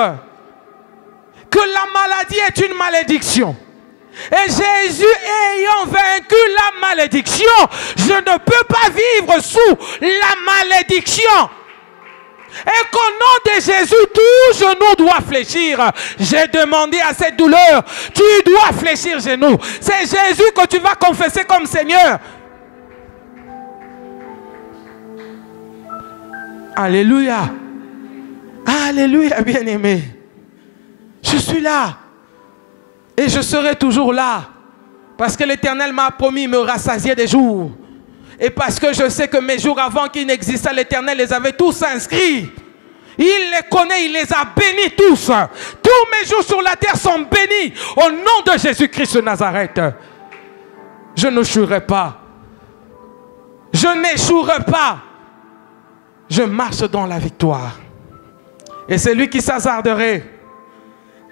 que la maladie est une malédiction. Et Jésus ayant vaincu la malédiction, je ne peux pas vivre sous la malédiction. Et qu'au nom de Jésus, tout genou doit fléchir. J'ai demandé à cette douleur, tu dois fléchir genou. C'est Jésus que tu vas confesser comme Seigneur. Alléluia. Alléluia, bien-aimé. Je suis là. Et je serai toujours là. Parce que l'Éternel m'a promis me rassasier des jours. Et parce que je sais que mes jours avant qu'il n'existât, l'Éternel les avait tous inscrits. Il les connaît, il les a bénis tous. Tous mes jours sur la terre sont bénis. Au nom de Jésus-Christ de Nazareth. Je n'échouerai pas. Je n'échouerai pas. Je marche dans la victoire. Et c'est lui qui s'hasarderait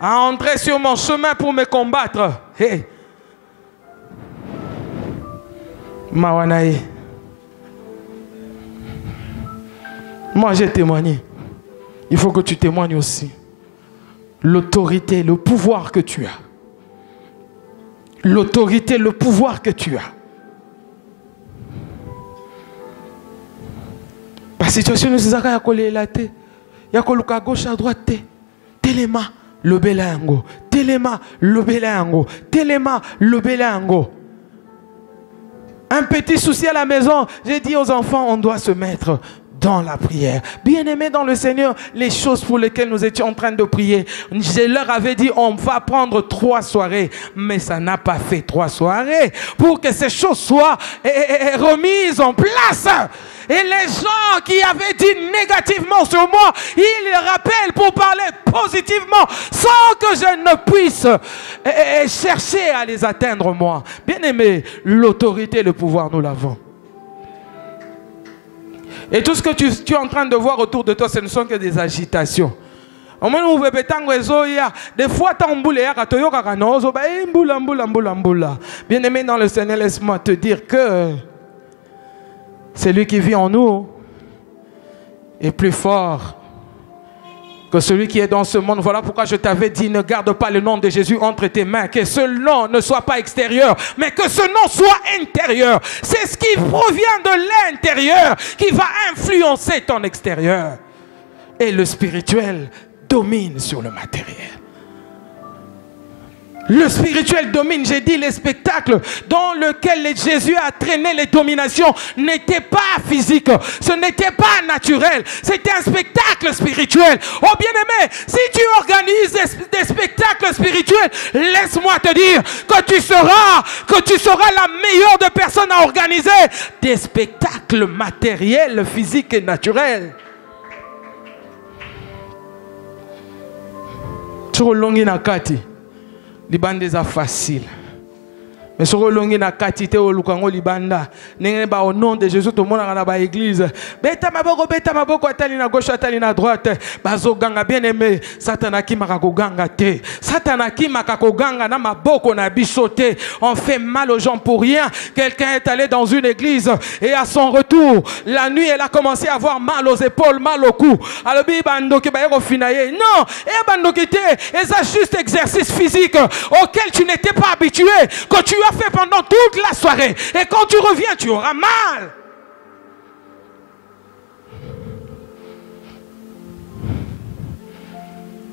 à entrer sur mon chemin pour me combattre. Hey. Mawanaï. Moi j'ai témoigné. Il faut que tu témoignes aussi. L'autorité, le pouvoir que tu as. L'autorité, le pouvoir que tu as. La situation nous est à côté. Il y a à gauche, à droite. Téléma, le belango. Téléma, le belango. Téléma, le belango. Un petit souci à la maison. J'ai dit aux enfants, on doit se mettre dans la prière. Bien-aimés dans le Seigneur, les choses pour lesquelles nous étions en train de prier, je leur avais dit, on va prendre 3 soirées. Mais ça n'a pas fait 3 soirées pour que ces choses soient remises en place. Et les gens qui avaient dit négativement sur moi, ils les rappellent pour parler positivement sans que je ne puisse chercher à les atteindre moi. Bien-aimés, l'autorité et le pouvoir, nous l'avons. Et tout ce que tu es en train de voir autour de toi, ce ne sont que des agitations. Des fois, bien-aimé dans le Seigneur, laisse-moi te dire que celui qui vit en nous est plus fort que celui qui est dans ce monde. Voilà pourquoi je t'avais dit, ne garde pas le nom de Jésus entre tes mains. Que ce nom ne soit pas extérieur, mais que ce nom soit intérieur. C'est ce qui provient de l'intérieur qui va influencer ton extérieur. Et le spirituel domine sur le matériel. Le spirituel domine, j'ai dit, les spectacles dans lesquels Jésus a traîné les dominations n'étaient pas physiques, ce n'était pas naturel, c'était un spectacle spirituel. Oh bien-aimé, si tu organises des spectacles spirituels, laisse-moi te dire que tu seras la meilleure des personnes à organiser des spectacles matériels, physiques et naturels. Tu relonges na kati. Les bandes sont faciles. Mais sur le na katité au lukango libanda, n'engé ba au nom de Jésus tout le monde dans la église. Beta maboko atali na gauche atali na droite. Bazo ganga bien aimé. Satana ki makako ganga te. Satana ki makako ganga na maboko na bisote. On fait mal aux gens pour rien. Quelqu'un est allé dans une église et à son retour, la nuit, elle a commencé à avoir mal aux épaules, mal au cou. Alors bi bando ki ba yoko finaye. Non, et bando ki te, et ça juste exercice physique auquel tu n'étais pas habitué, que tu as fait pendant toute la soirée. Et quand tu reviens, tu auras mal.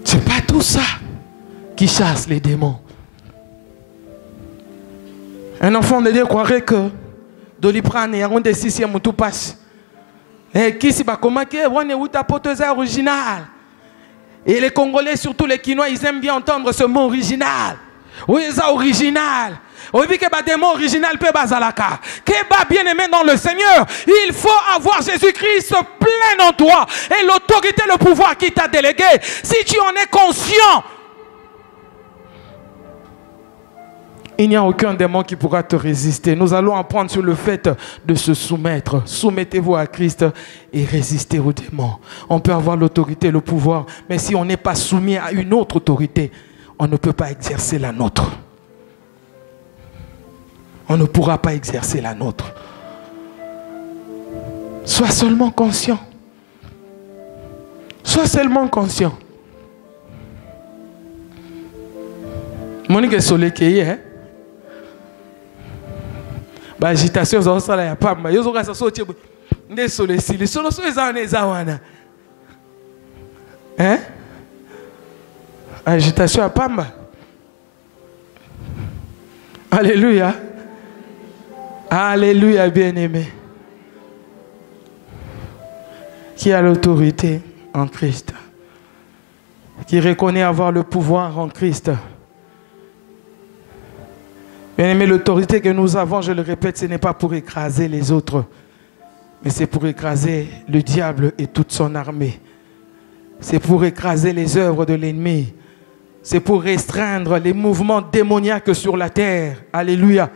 C'est pas tout ça qui chasse les démons. Un enfant de Dieu croirait que Doliprane et un des sixièmes tout passe. Et qui s'y va comment qui est ta poteuse originale. Et les Congolais, surtout les Quinois, ils aiment bien entendre ce mot original. Oui, ça original. Oui, que les démons original peut bazalaka. Que bien aimé dans le Seigneur, il faut avoir Jésus-Christ plein en toi et l'autorité, le pouvoir qui t'a délégué. Si tu en es conscient, il n'y a aucun démon qui pourra te résister. Nous allons apprendre sur le fait de se soumettre. Soumettez-vous à Christ et résistez aux démons. On peut avoir l'autorité, le pouvoir, mais si on n'est pas soumis à une autre autorité, on ne peut pas exercer la nôtre. On ne pourra pas exercer la nôtre. Sois seulement conscient. Sois seulement conscient. Monique est soleil, hein? Bah, agitation, ça ça là, pas mal. Yo zo ça sortir. Ndé soleil, si les soleil sont les hein? Agitation à Pamba. Alléluia. Alléluia, bien-aimé. Qui a l'autorité en Christ. Qui reconnaît avoir le pouvoir en Christ. Bien-aimé, l'autorité que nous avons, je le répète, ce n'est pas pour écraser les autres. Mais c'est pour écraser le diable et toute son armée. C'est pour écraser les œuvres de l'ennemi. C'est pour restreindre les mouvements démoniaques sur la terre. Alléluia.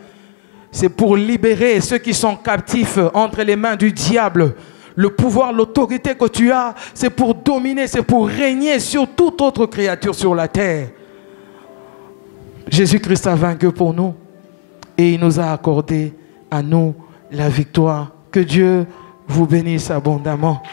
C'est pour libérer ceux qui sont captifs entre les mains du diable. Le pouvoir, l'autorité que tu as, c'est pour dominer, c'est pour régner sur toute autre créature sur la terre. Jésus-Christ a vaincu pour nous et il nous a accordé à nous la victoire. Que Dieu vous bénisse abondamment.